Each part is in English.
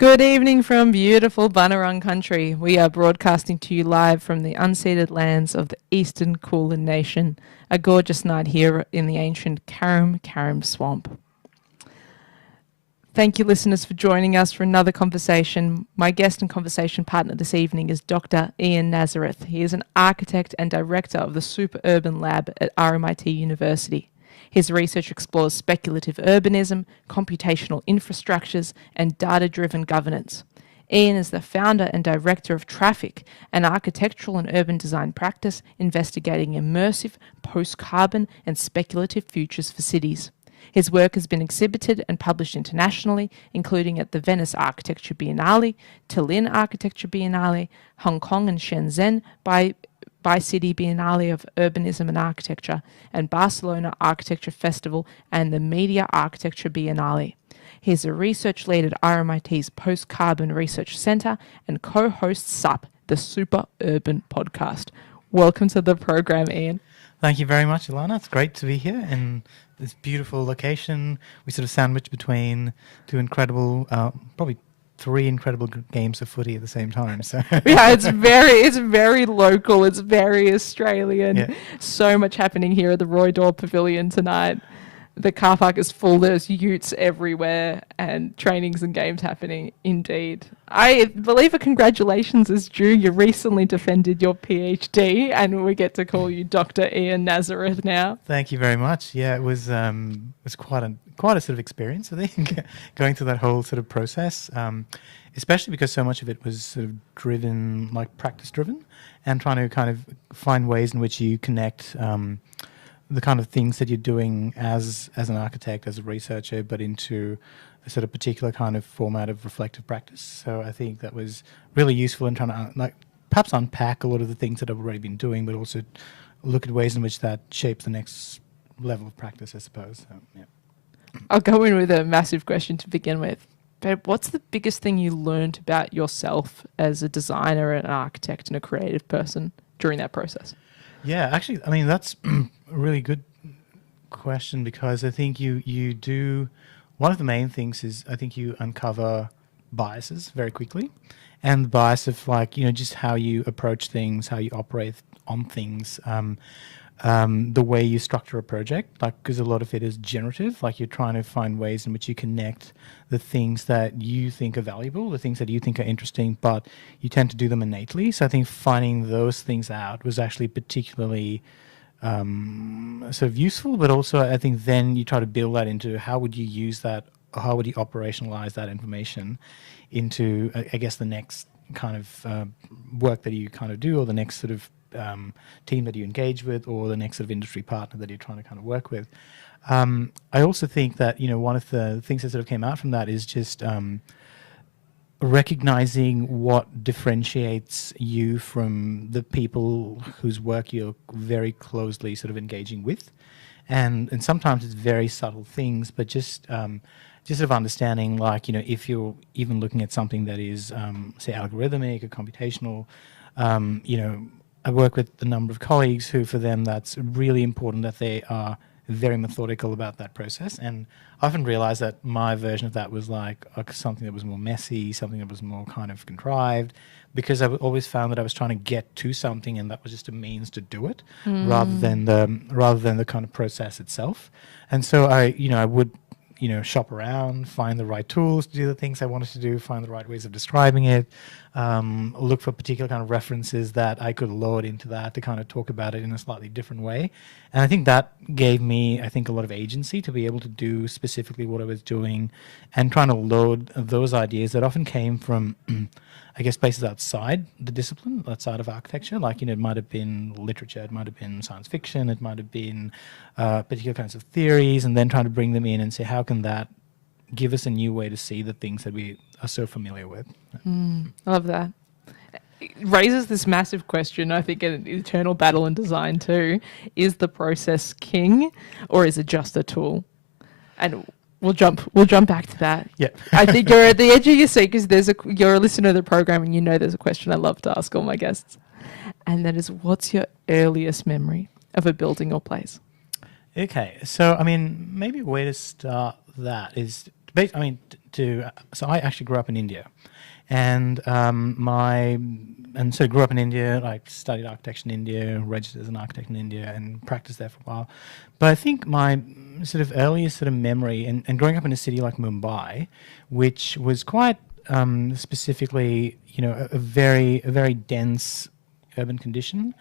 Good evening from beautiful Bunurong country. We are broadcasting to you live from the unceded lands of the Eastern Kulin Nation. A gorgeous night here in the ancient Karam Swamp. Thank you, listeners, for joining us for another conversation. My guest and conversation partner this evening is Dr. Ian Nazareth. He is an architect and director of the Super Urban Lab at RMIT University. His research explores speculative urbanism, computational infrastructures, and data-driven governance. Ian is the founder and director of Traffic, an architectural and urban design practice investigating immersive, post-carbon, and speculative futures for cities. His work has been exhibited and published internationally, including at the Venice Architecture Biennale, Tallinn Architecture Biennale, Hong Kong and Shenzhen Bi-City Biennale of Urbanism and Architecture, and Barcelona Architecture Festival and the Media Architecture Biennale. He is a research lead at RMIT's Post-Carbon Research Centre and co-hosts SUP, the Super Urban Podcast. Welcome to the program, Ian. Thank you very much, Ilana. It's great to be here in this beautiful location. We sort of sandwich between two incredible, probably three incredible games of footy at the same time. So yeah, it's very local. It's very Australian. Yeah. So much happening here at the Roy Dore Pavilion tonight. The car park is full. There's utes everywhere and trainings and games happening. Indeed. I believe a congratulations is due. You recently defended your PhD and we get to call you Dr. Ian Nazareth now. Thank you very much. Yeah, it was quite a sort of experience, I think, going through that whole sort of process, especially because so much of it was sort of driven, like practice driven, and trying to kind of find ways in which you connect the kind of things that you're doing as an architect, as a researcher, but into a sort of particular kind of format of reflective practice. So I think that was really useful in trying to perhaps unpack a lot of the things that I've already been doing, but also look at ways in which that shapes the next level of practice, I suppose. So, yeah. I'll go in with a massive question to begin with. Babe, what's the biggest thing you learned about yourself as a designer, an architect, and a creative person during that process? Yeah, actually, I mean, that's a really good question, because I think you do, one of the main things is I think you uncover biases very quickly, and the bias of just how you approach things, how you operate on things, the way you structure a project, because a lot of it is generative, you're trying to find ways in which you connect the things that you think are valuable, the things that you think are interesting, but you tend to do them innately. So I think finding those things out was actually particularly sort of useful, but also I think then you try to build that into how would you use that, or how would you operationalize that information into, I guess, the next kind of work that you kind of do, or the next sort of team that you engage with, or the next sort of industry partner that you're trying to kind of work with. I also think that, one of the things that sort of came out from that is just recognizing what differentiates you from the people whose work you're very closely sort of engaging with. And sometimes it's very subtle things, but just sort of understanding, if you're even looking at something that is, say, algorithmic or computational, I work with a number of colleagues who, for them, that's really important that they are very methodical about that process. And I often realized that my version of that was something that was more messy, something that was more kind of contrived, because I always found that I was trying to get to something, and that was just a means to do it, rather than the kind of process itself. And so I would shop around, find the right tools to do the things I wanted to do, find the right ways of describing it, look for particular kind of references that I could load into that to kind of talk about it in a slightly different way. And I think that gave me, a lot of agency to be able to do specifically what I was doing, and trying to load those ideas that often came from I guess places outside the discipline, outside of architecture, it might have been literature, it might have been science fiction, it might have been particular kinds of theories, and then trying to bring them in and say, how can that give us a new way to see the things that we are so familiar with? I love that. It raises this massive question, I think, an eternal battle in design too. Is the process king, or is it just a tool? And we'll jump back to that. Yeah. I think you're at the edge of your seat, because you're a listener to the program, and there's a question I love to ask all my guests. And that is, what's your earliest memory of a building or place? Okay, so maybe a way to start that is, to. So I actually grew up in India, and so grew up in India. I studied architecture in India, registered as an architect in India, and practiced there for a while. But I think my sort of earliest sort of memory, and growing up in a city like Mumbai, which was quite specifically, a very dense urban condition,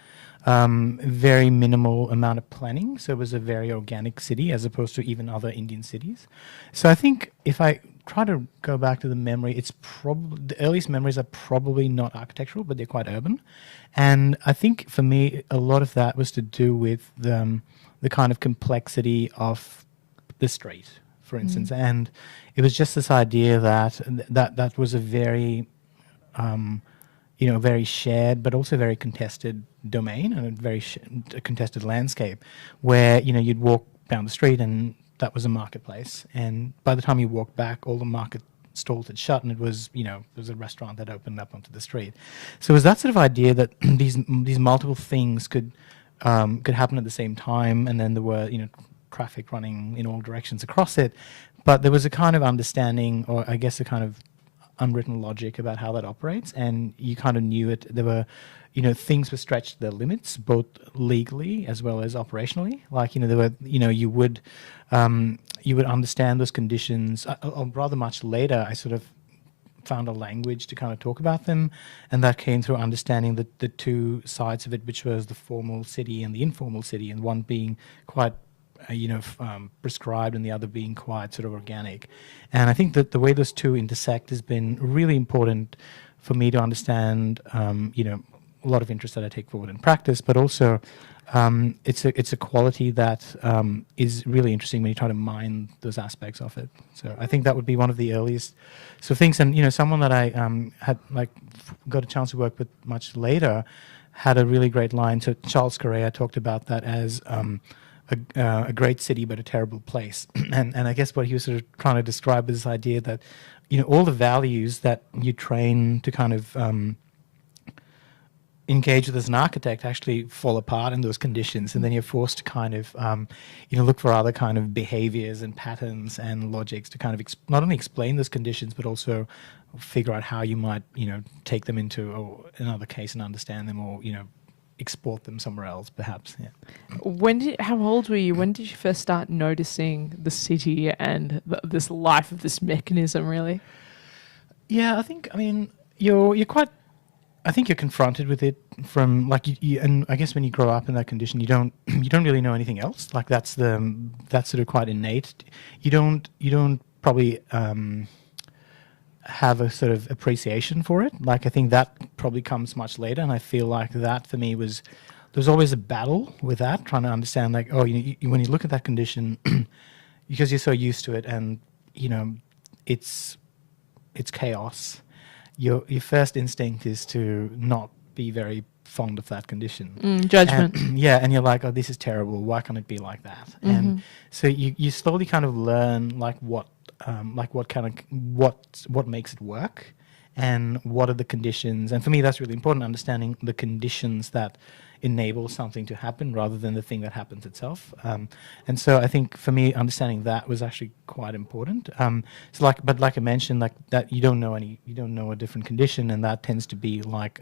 very minimal amount of planning. So it was a very organic city as opposed to even other Indian cities. So I think if I try to go back to the memory, it's probably the earliest memories are probably not architectural, but they're quite urban. And I think for me, a lot of that was to do with the kind of complexity of the street, for instance. And it was just this idea that was a very very shared, but also very contested domain and a contested landscape, where you'd walk down the street and that was a marketplace, and by the time you walked back, all the market stalls had shut, and it was there was a restaurant that opened up onto the street. So it was that sort of idea that these multiple things could happen at the same time, and then there were traffic running in all directions across it, but there was a kind of understanding, or I guess a kind of unwritten logic about how that operates, and you kind of knew it. There were, things were stretched to their limits, both legally as well as operationally. Like, there were, you would understand those conditions. Rather much later, I sort of found a language to kind of talk about them, and that came through understanding the two sides of it, which was the formal city and the informal city, and one being quite prescribed and the other being quite sort of organic. And I think that the way those two intersect has been really important for me to understand, a lot of interest that I take forward in practice, but also it's a quality that is really interesting when you try to mine those aspects of it. So I think that would be one of the earliest sort of things. And, someone that I had got a chance to work with much later had a really great line. So Charles Correa talked about that as a great city but a terrible place. and I guess what he was sort of trying to describe is this idea that, all the values that you train to kind of engage with as an architect actually fall apart in those conditions, and then you're forced to kind of look for other kind of behaviors and patterns and logics to kind of not only explain those conditions but also figure out how you might take them into another case and understand them, or export them somewhere else, perhaps. Yeah. How old were you? When did you first start noticing the city and this life of this mechanism, really? Yeah, I think, you're quite, I think you're confronted with it from and I guess when you grow up in that condition, you don't really know anything else. Like that's sort of quite innate. You don't probably have a sort of appreciation for it. Like I think that probably comes much later, and I feel like that for me there was always a battle with that, trying to understand like, when you look at that condition, because you're so used to it, and it's chaos. Your first instinct is to not be very fond of that condition. Judgment. And you're like, oh, this is terrible. Why can't it be like that? Mm-hmm. And so you slowly kind of learn what makes it work, and what are the conditions. And for me, that's really important, understanding the conditions that enable something to happen rather than the thing that happens itself. And so I think for me, understanding that was actually quite important. But like I mentioned, like that you don't know a different condition, and that tends to be like,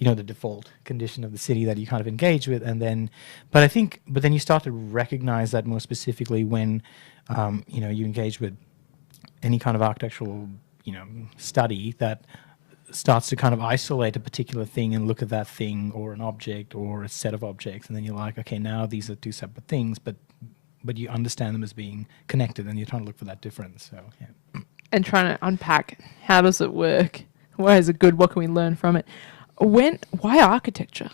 the default condition of the city that you kind of engage with. And then, but then you start to recognize that more specifically when, you engage with any kind of architectural, study that starts to kind of isolate a particular thing and look at that thing or an object or a set of objects, and then you're like, okay, now these are two separate things, but you understand them as being connected, and you're trying to look for that difference. So yeah. And trying to unpack, how does it work? Why is it good? What can we learn from it? Why architecture?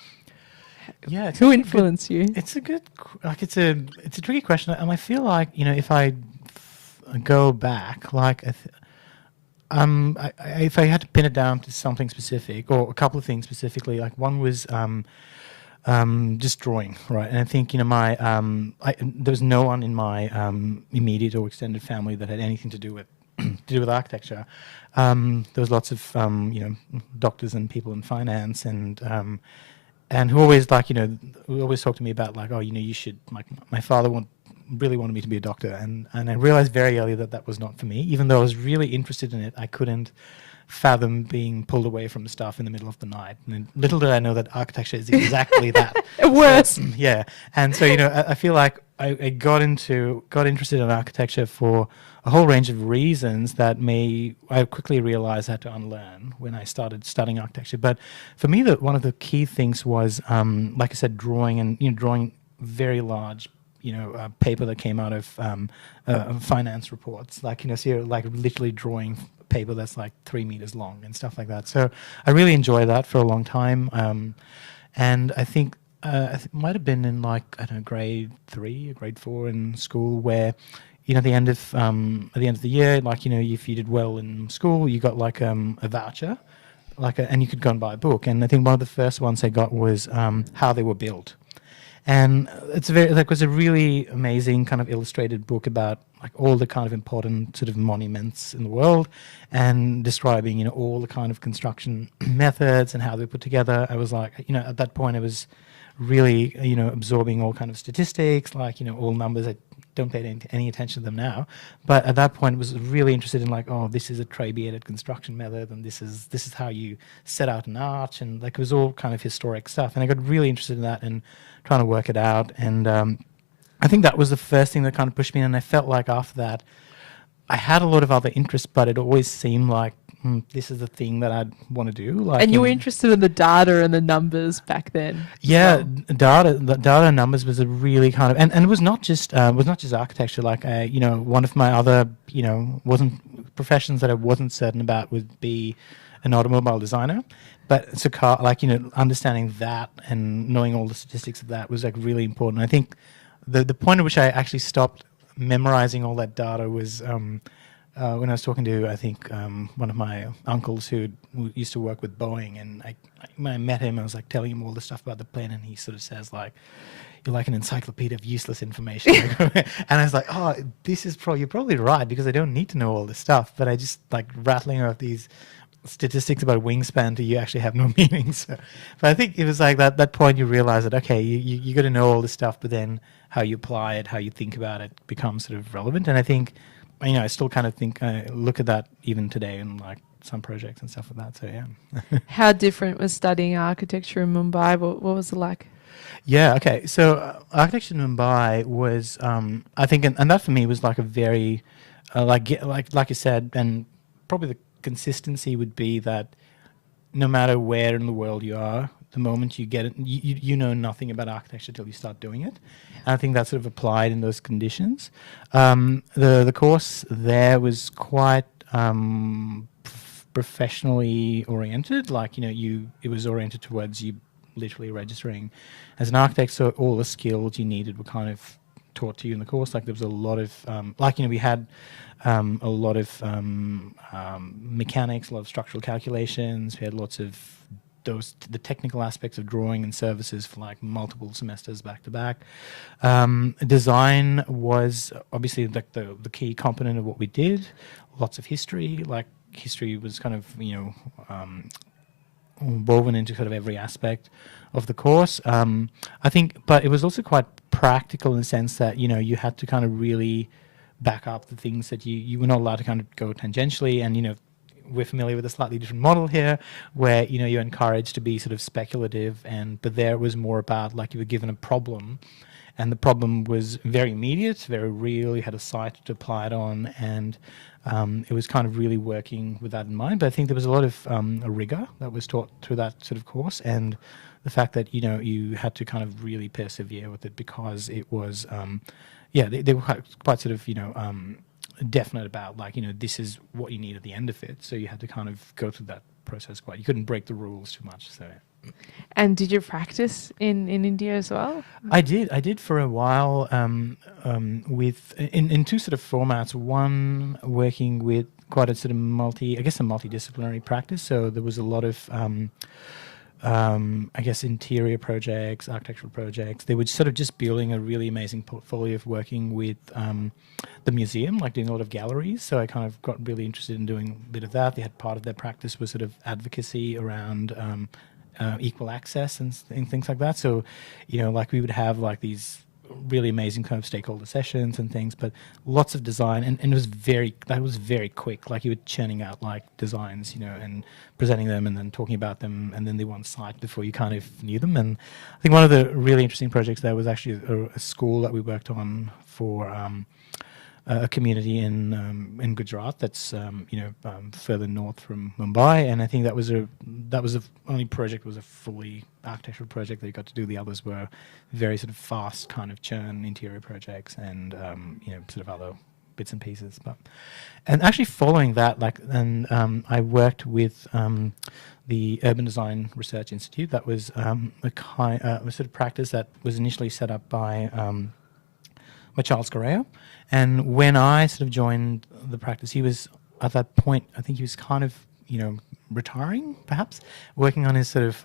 Yeah, who influenced you? It's a good, it's a tricky question, and I feel like if I go back, like if I had to pin it down to something specific, or a couple of things specifically, like one was just drawing, right? And I think there was no one in my immediate or extended family that had anything to do with architecture. There was lots of doctors and people in finance, and who always who always talked to me about like, oh, you should, like, my father really wanted me to be a doctor, and I realized very early that that was not for me. Even though I was really interested in it, I couldn't fathom being pulled away from stuff in the middle of the night. And then little did I know that architecture is exactly that. Worse. So, yeah, and so I feel like I got interested in architecture for a whole range of reasons that I quickly realized I had to unlearn when I started studying architecture. But for me, one of the key things was, like I said, drawing, and drawing very large, paper that came out of finance reports, like so you're like literally drawing paper that's like 3 meters long and stuff like that. So I really enjoyed that for a long time, and I think it might have been in like, I don't know, grade 3 or grade 4 in school, where at the end of the year, like if you did well in school, you got like a voucher, and you could go and buy a book. And I think one of the first ones I got was How They Were Built. And was a really amazing kind of illustrated book about like all the kind of important sort of monuments in the world, and describing all the kind of construction methods and how they're put together. I was like, at that point I was really absorbing all kind of statistics, like all numbers. I don't pay any attention to them now, but at that point I was really interested in like, oh, this is a trabeated construction method, and this is how you set out an arch, and like it was all kind of historic stuff. And I got really interested in that and trying to work it out. And I think that was the first thing that kind of pushed me. And I felt like after that, I had a lot of other interests, but it always seemed like this is the thing that I'd want to do. Like, and you were interested in the data and the numbers back then. Yeah, the data and numbers was a really kind of, and it was not just architecture. Like, one of my other wasn't professions that I wasn't certain about would be an automobile designer. But it's a car, like, understanding that and knowing all the statistics of that was like really important. I think the point at which I actually stopped memorizing all that data was when I was talking to, I think, one of my uncles who used to work with Boeing, and when I met him, I was like telling him all the stuff about the plane, and he sort of says like, "You're like an encyclopedia of useless information." And I was like, "Oh, you're probably right, because I don't need to know all this stuff, but I just like rattling off these statistics about wingspan to you actually have no meaning." So, but I think it was like that point you realize that, okay, you got to know all this stuff, but then how you apply it, how you think about it becomes sort of relevant. And I think, I still kind of think, look at that even today in like some projects and stuff like that. So yeah. How different was studying architecture in Mumbai? What was it like? Yeah. Okay. So architecture in Mumbai was, I think, and that for me was like a very, like you said, and probably the consistency would be that no matter where in the world you are, the moment you get it, you know nothing about architecture till you start doing it. And I think that sort of applied in those conditions. The course there was quite professionally oriented. Like, it was oriented towards you literally registering as an architect. So all the skills you needed were kind of taught to you in the course. Like, there was a lot of we had a lot of mechanics, a lot of structural calculations. We had lots of the technical aspects of drawing and services for like multiple semesters back to back. Design was obviously like the key component of what we did. Lots of history, like history was kind of woven into sort of every aspect of the course. I think, but it was also quite practical in the sense that you had to kind of really back up the things that you were not allowed to kind of go tangentially. And we're familiar with a slightly different model here, where you're encouraged to be sort of speculative, but there it was more about like you were given a problem, and the problem was very immediate, very real. You had a site to apply it on, and it was kind of really working with that in mind. But I think there was a lot of a rigor that was taught through that sort of course, and the fact that you had to kind of really persevere with it, because it was they were quite sort of definite about like this is what you need at the end of it. So you had to kind of go through that process quite. You couldn't break the rules too much. So. And did you practice in India as well? I did for a while with in two sort of formats. One, working with quite a sort of multidisciplinary practice. So there was a lot of interior projects, architectural projects. They were sort of just building a really amazing portfolio of working with the museum, like doing a lot of galleries. So I kind of got really interested in doing a bit of that. They had part of their practice was sort of advocacy around equal access and things like that. So, like we would have like these really amazing kind of stakeholder sessions and things, but lots of design, and it was very quick. Like you were churning out like designs, and presenting them and then talking about them, and then they were on site before you kind of knew them. And I think one of the really interesting projects there was actually a school that we worked on for a community in Gujarat that's further north from Mumbai, and I think that was only project was a fully architectural project that you got to do. The others were very sort of fast kind of churn interior projects and sort of other bits and pieces. And actually following that, I worked with the Urban Design Research Institute. That was a sort of practice that was initially set up by Charles Correa. And when I sort of joined the practice, he was at that point, I think he was kind of, retiring, perhaps, working on his sort of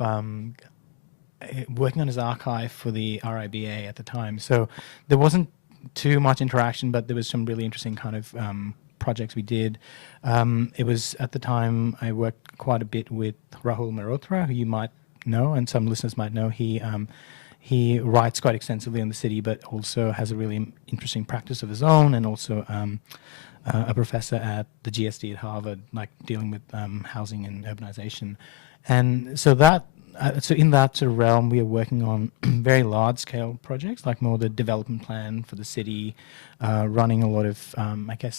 working on his archive for the RIBA at the time. So there wasn't too much interaction, but there was some really interesting kind of projects we did. It was at the time I worked quite a bit with Rahul Mehrotra, who you might know, and some listeners might know. He writes quite extensively on the city, but also has a really interesting practice of his own, and also a professor at the GSD at Harvard, like dealing with housing and urbanization. And so in that sort of realm, we are working on very large-scale projects, like more the development plan for the city, running a lot of,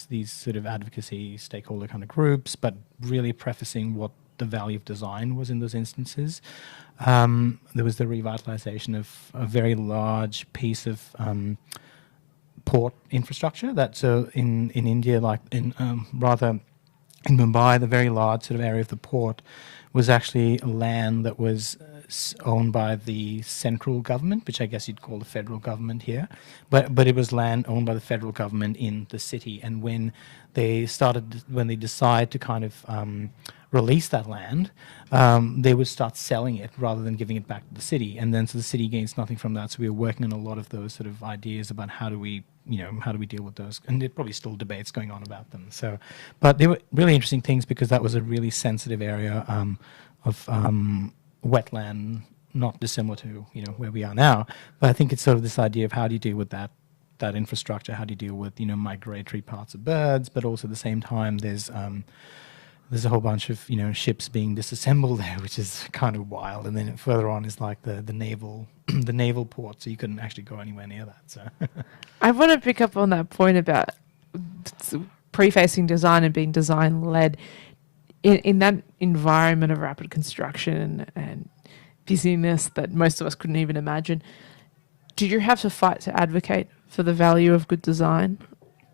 these sort of advocacy stakeholder kind of groups, but really prefacing what the value of design was in those instances. There was the revitalization of a very large piece of port infrastructure. So in India, like rather in Mumbai, the very large sort of area of the port was actually land that was owned by the central government, which I guess you'd call the federal government here, but it was land owned by the federal government in the city. And when they decide to kind of release that land, they would start selling it rather than giving it back to the city. And then so the city gains nothing from that. So we were working on a lot of those sort of ideas about how do we deal with those? And there's probably still debates going on about them. So, but they were really interesting things because that was a really sensitive area of wetland, not dissimilar to where we are now. But I think it's sort of this idea of how do you deal with that infrastructure? How do you deal with migratory parts of birds? But also at the same time, there's a whole bunch of ships being disassembled there, which is kind of wild. And then further on is like the naval the naval port, so you couldn't actually go anywhere near that. So I want to pick up on that point about prefacing design and being design led. In that environment of rapid construction and busyness that most of us couldn't even imagine, did you have to fight to advocate for the value of good design?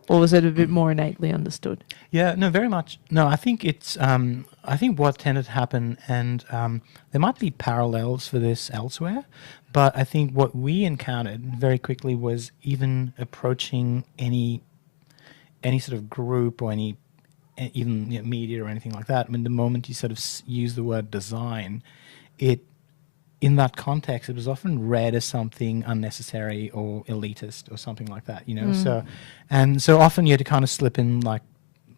Or was it a bit more innately understood? Yeah, no, very much. No, I think it's. I think what tended to happen, and there might be parallels for this elsewhere, but I think what we encountered very quickly was even approaching any sort of group or any even media or anything like that. I mean, the moment you sort of use the word design, in that context, it was often read as something unnecessary or elitist or something like that, So often you had to kind of slip in like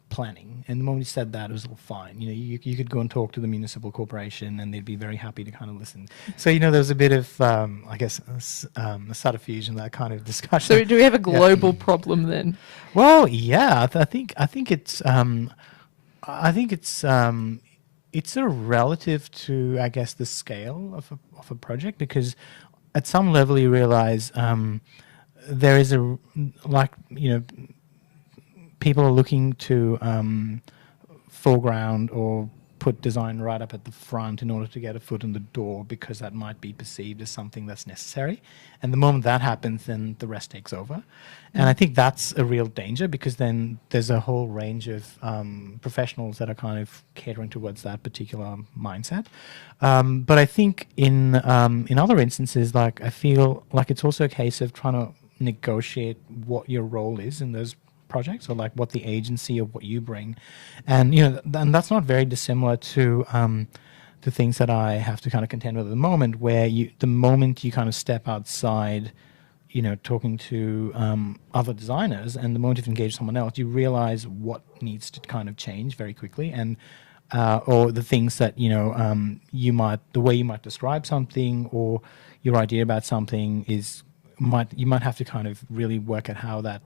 planning. And the moment you said that, it was all fine. You could go and talk to the municipal corporation and they'd be very happy to kind of listen. So, there was a bit of, a subterfuge in that kind of discussion. So do we have a global problem then? Well, yeah, I think it's, it's sort of relative to, I guess, the scale of a project, because at some level you realize there is people are looking to foreground or put design right up at the front in order to get a foot in the door, because that might be perceived as something that's necessary. And the moment that happens, then the rest takes over. And I think that's a real danger, because then there's a whole range of professionals that are kind of catering towards that particular mindset. But I think in other instances, like I feel like it's also a case of trying to negotiate what your role is in those projects, or like what the agency of what you bring, and and that's not very dissimilar to the things that I have to kind of contend with at the moment, where the moment you kind of step outside, talking to other designers, and the moment you've engaged someone else, you realize what needs to kind of change very quickly, and or the things that the way you might describe something or your idea about something is you might have to kind of really work at how that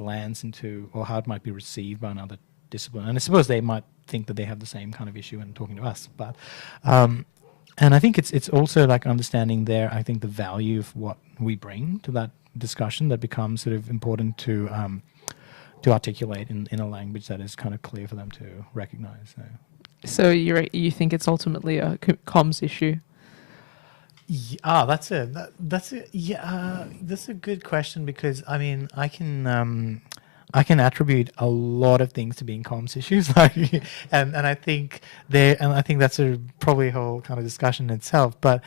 lands into, or how it might be received by another discipline. And I suppose they might think that they have the same kind of issue when talking to us, but and I think it's also like understanding there. I think the value of what we bring to that discussion that becomes sort of important to articulate in a language that is kind of clear for them to recognize. So you think it's ultimately a comms issue? That's a good question, because I mean I can attribute a lot of things to being comms issues, like, and I think that's probably a whole kind of discussion in itself. But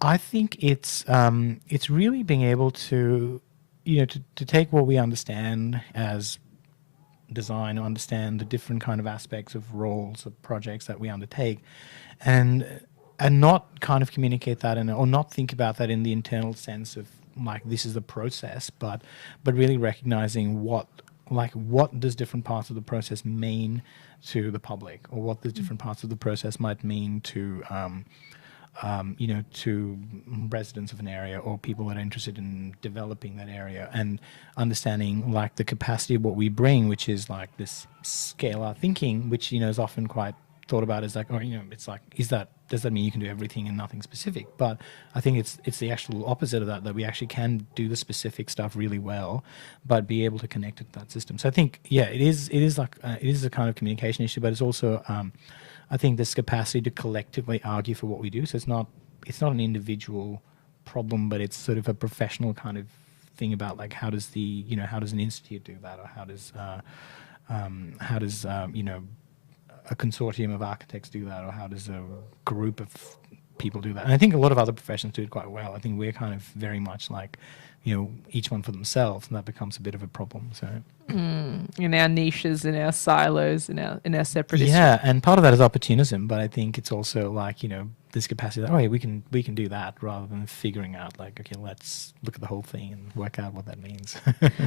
I think it's really being able to, to take what we understand as design, or understand the different kind of aspects of roles of projects that we undertake, and not kind of communicate that or not think about that in the internal sense of like this is the process, but really recognizing what does different parts of the process mean to the public, or what the different parts of the process might mean to to residents of an area, or people that are interested in developing that area, and understanding like the capacity of what we bring, which is like this scalar thinking, which is often quite thought about as like, it's like, does that mean you can do everything and nothing specific? But I think it's the actual opposite of that we actually can do the specific stuff really well, but be able to connect it to that system. So I think, it is like it is a kind of communication issue, but it's also I think this capacity to collectively argue for what we do. So it's not an individual problem, but it's sort of a professional kind of thing about like how does an institute do that, or how does a consortium of architects do that, or how does a group of people do that? And I think a lot of other professions do it quite well. I think we're kind of very much like, each one for themselves, and that becomes a bit of a problem. So in our niches, in our silos, in our separate and part of that is opportunism, but I think it's also like this capacity that we can do that, rather than figuring out like, okay, let's look at the whole thing and work out what that means.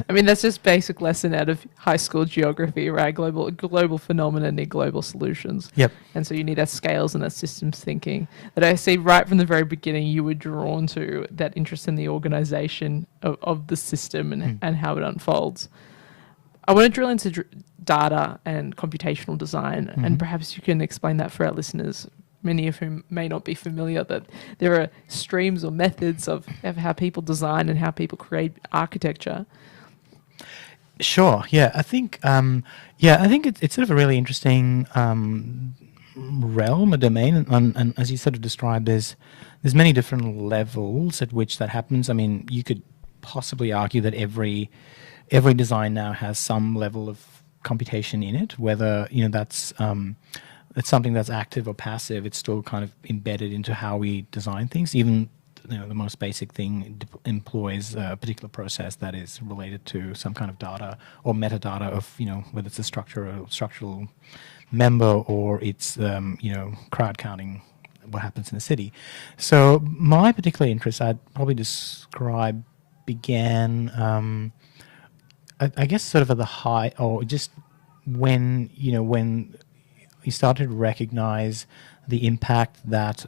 I mean, that's just basic lesson out of high school geography, right? Global phenomena need global solutions. Yep. And so you need that scales and that systems thinking that I see right from the very beginning. You were drawn to that interest in the organization of the system and how it unfolds. I want to drill into data and computational design, and perhaps you can explain that for our listeners, many of whom may not be familiar, that there are streams or methods of how people design and how people create architecture. Sure. Yeah, I think it's sort of a really interesting realm, a domain, and as you sort of described, there's many different levels at which that happens. I mean, you could possibly argue that every design now has some level of computation in it, whether that's it's something that's active or passive. It's still kind of embedded into how we design things. Even the most basic thing employs a particular process that is related to some kind of data or metadata of whether it's a structure or structural member, or it's crowd counting, what happens in a city. So my particular interest, I'd probably describe, began I guess sort of at the high, or just when you started to recognize the impact that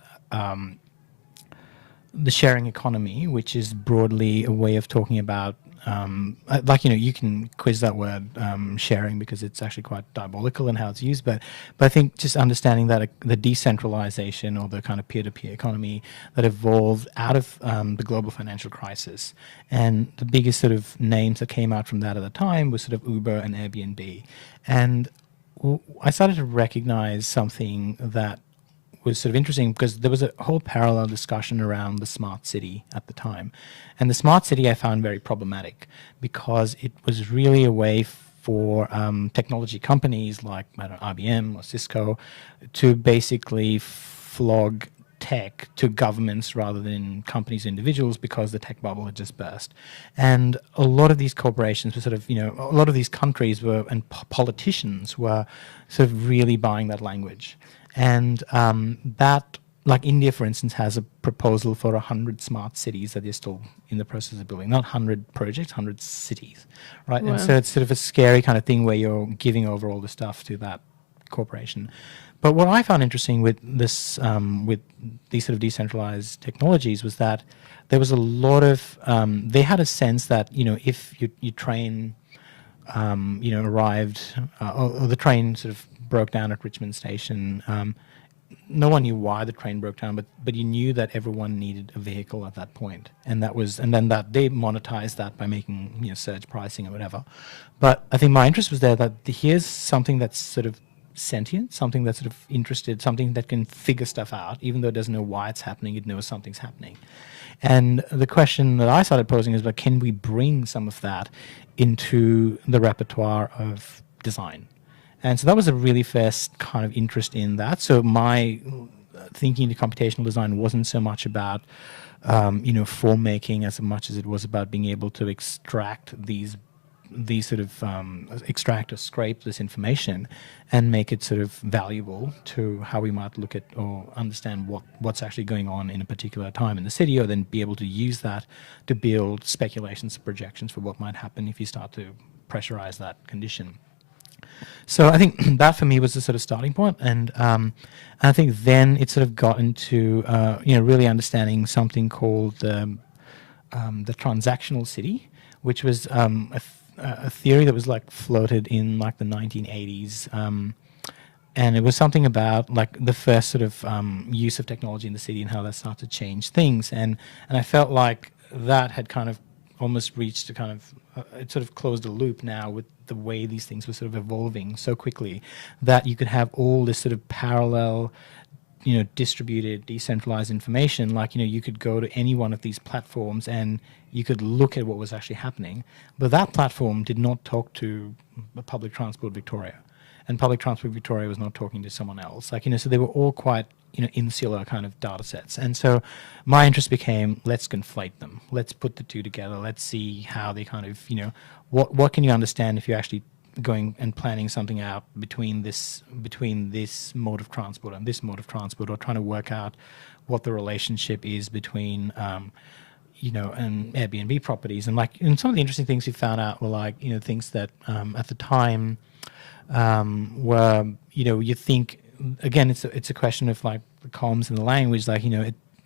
the sharing economy, which is broadly a way of talking about you can quiz that word sharing, because it's actually quite diabolical in how it's used, but I think just understanding that the decentralization, or the kind of peer-to-peer economy that evolved out of the global financial crisis, and the biggest sort of names that came out from that at the time was sort of Uber and Airbnb, and I started to recognize something that was sort of interesting, because there was a whole parallel discussion around the smart city at the time. And the smart city I found very problematic, because it was really a way for technology companies like IBM or Cisco to basically flog tech to governments rather than companies and individuals, because the tech bubble had just burst. And a lot of these corporations were sort of, a lot of these countries were, and politicians were sort of really buying that language. And that, like India, for instance, has a proposal for 100 smart cities that they're still in the process of building. Not 100 projects, 100 cities, right? Wow. And so it's sort of a scary kind of thing where you're giving over all the stuff to that corporation. But what I found interesting with this, with these sort of decentralized technologies, was that there was a lot of, they had a sense that, if your train, arrived, or the train sort of broke down at Richmond Station, no one knew why the train broke down, but you knew that everyone needed a vehicle at that point, and then that they monetized that by making surge pricing or whatever. But I think my interest was there that here's something that's sort of sentient, something that's sort of interested, something that can figure stuff out, even though it doesn't know why it's happening, it knows something's happening. And the question that I started posing is, like, can we bring some of that into the repertoire of design? And so that was a really first kind of interest in that. So my thinking into computational design wasn't so much about, form making as much as it was about being able to extract these sort of extract or scrape this information and make it sort of valuable to how we might look at or understand what's actually going on in a particular time in the city, or then be able to use that to build speculations and projections for what might happen if you start to pressurize that condition. So I think that for me was the sort of starting point, and I think then it sort of got into really understanding something called the transactional city, which was a theory that was like floated in like the 1980s, and it was something about like the first sort of use of technology in the city and how that started to change things, and I felt like that had kind of almost reached a kind of it sort of closed a loop now with the way these things were sort of evolving so quickly, that you could have all this sort of parallel, distributed, decentralized information. Like, you could go to any one of these platforms and you could look at what was actually happening. But that platform did not talk to Public Transport Victoria. And Public Transport Victoria was not talking to someone else. Like, so they were all quite, insular kind of data sets. And so my interest became, let's conflate them. Let's put the two together. Let's see how they kind of, what can you understand if you're actually going and planning something out between this mode of transport and this mode of transport, or trying to work out what the relationship is between and Airbnb properties. And some of the interesting things we found out were like, things that at the time were, you think, again, it's a question of like the comms and the language, like,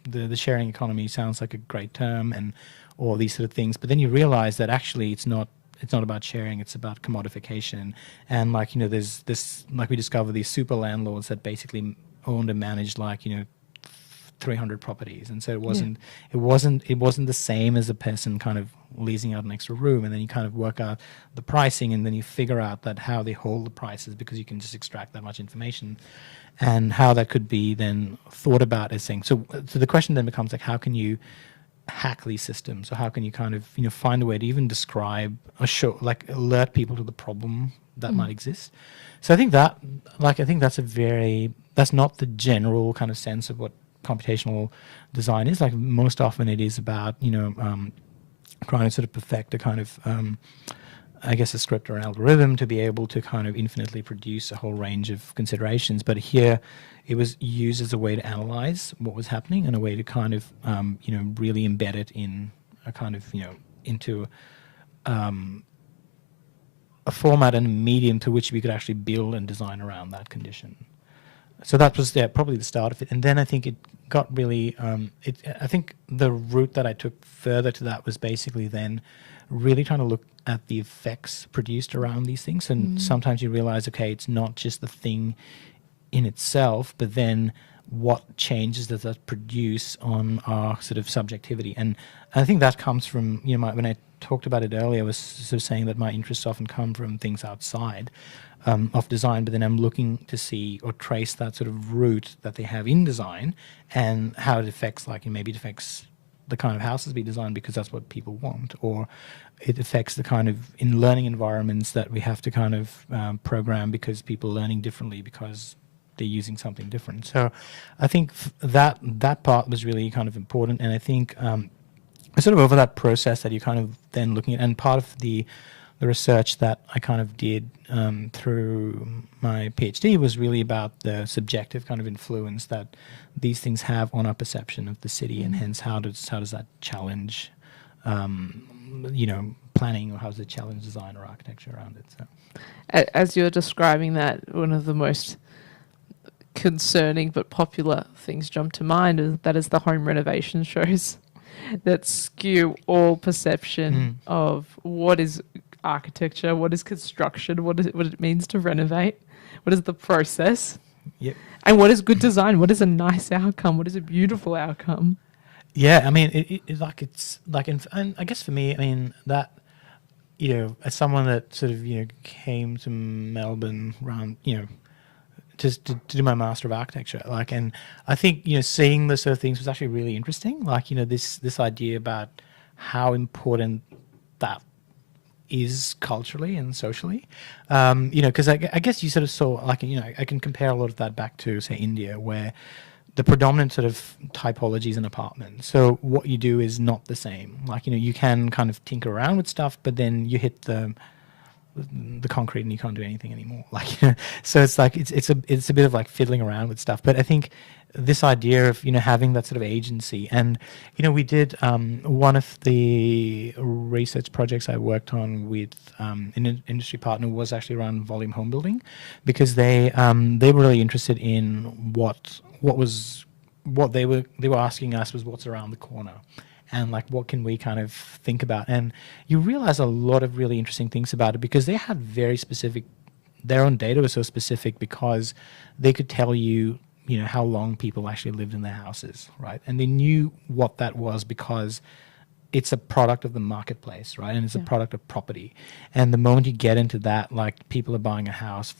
the sharing economy sounds like a great term and all these sort of things, but then you realize that actually it's not about sharing, it's about commodification. And like, there's this, like, we discover these super landlords that basically owned and managed like, 300 properties, and so it wasn't the same as a person kind of leasing out an extra room, and then you kind of work out the pricing, and then you figure out that how they hold the prices, because you can just extract that much information, and how that could be then thought about as things. So the question then becomes like, how can you hack these systems, or how can you kind of find a way to even describe or show, like, alert people to the problem that might exist. So I think that's not the general kind of sense of what computational design is. Like, most often it is about trying to sort of perfect a kind of I guess a script or an algorithm to be able to kind of infinitely produce a whole range of considerations. But here it was used as a way to analyze what was happening, and a way to kind of really embed it in a kind of into a format and a medium to which we could actually build and design around that condition. So that was probably the start of it. And then I think it got really, I think the route that I took further to that was basically then really trying to look at the effects produced around these things. And sometimes you realize, okay, it's not just the thing in itself, but then what changes does that produce on our sort of subjectivity. And I think that comes from, when I talked about it earlier, I was sort of saying that my interests often come from things outside of design, but then I'm looking to see or trace that sort of root that they have in design, and how it affects, like, maybe it affects the kind of houses we design because that's what people want, or it affects the kind of in learning environments that we have to kind of program because people are learning differently because they're using something different. So I think that part was really kind of important, and I think sort of over that process that you're kind of then looking at, and part of the research that I kind of did through my PhD was really about the subjective kind of influence that these things have on our perception of the city, and hence how does that challenge planning, or how does it challenge design or architecture around it. So As you're describing that, one of the most concerning but popular things jump to mind. That is the home renovation shows that skew all perception of what is architecture, what is construction, what it means to renovate, what is the process, Yep. and what is good design, what is a nice outcome, what is a beautiful outcome. Yeah, I mean, and I guess for me, I mean, that, as someone that sort of, came to Melbourne around, just to do my Master of Architecture, and I think, seeing those sort of things was actually really interesting. This idea about how important that is culturally and socially, because I guess you sort of saw, I can compare a lot of that back to, say, India, where the predominant sort of typology is an apartment. So what you do is not the same. You can kind of tinker around with stuff, but then you hit the concrete and you can't do anything anymore. So it's a bit of like fiddling around with stuff. But I think this idea of having that sort of agency, and we did one of the research projects I worked on with an industry partner was actually around volume home building, because they were really interested in what they were asking us was what's around the corner, and what can we kind of think about. And you realize a lot of really interesting things about it, because they had very specific, their own data was so specific because they could tell you, how long people actually lived in their houses, right? And they knew what that was because it's a product of the marketplace, right? And it's a product of property. And the moment you get into that, people are buying a house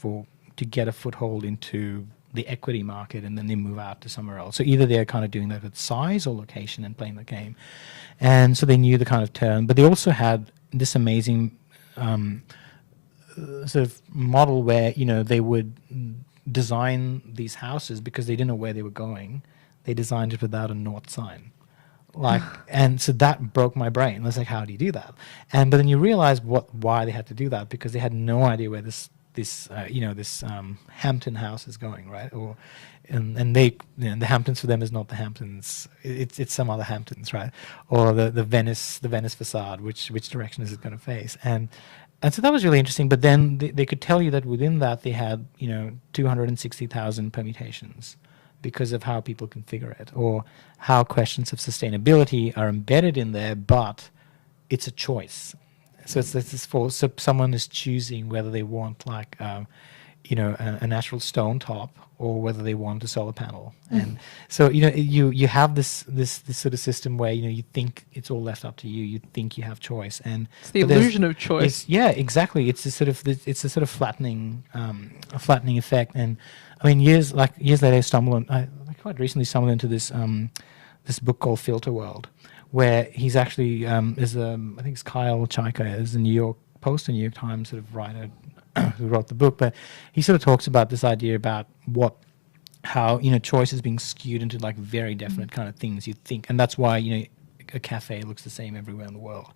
to get a foothold into the equity market, and then they move out to somewhere else. So either they're kind of doing that with size or location and playing the game. And so they knew the kind of term, but they also had this amazing sort of model where, they would design these houses because they didn't know where they were going. They designed it without a north sign. And so that broke my brain. I was like, how do you do that? But then you realize why they had to do that, because they had no idea where this Hampton house is going, right? And they, the Hamptons for them is not the Hamptons. It's some other Hamptons, right? Or the Venice facade, which direction is it going to face? And so that was really interesting. But then they could tell you that within that they had 260,000 permutations because of how people configure it, or how questions of sustainability are embedded in there, but it's a choice. So so someone is choosing whether they want a natural stone top, or whether they want a solar panel. And so you have this sort of system where you think it's all left up to you. You think you have choice, and it's the illusion of choice. Yeah, exactly. It's a sort of flattening effect. And I mean, years later, I quite recently stumbled into this book called Filter World, where he's actually I think it's Kyle Chaika, is the New York Post and New York Times sort of writer who wrote the book, but he sort of talks about this idea about how choice is being skewed into very definite kind of things you think, and that's why a cafe looks the same everywhere in the world,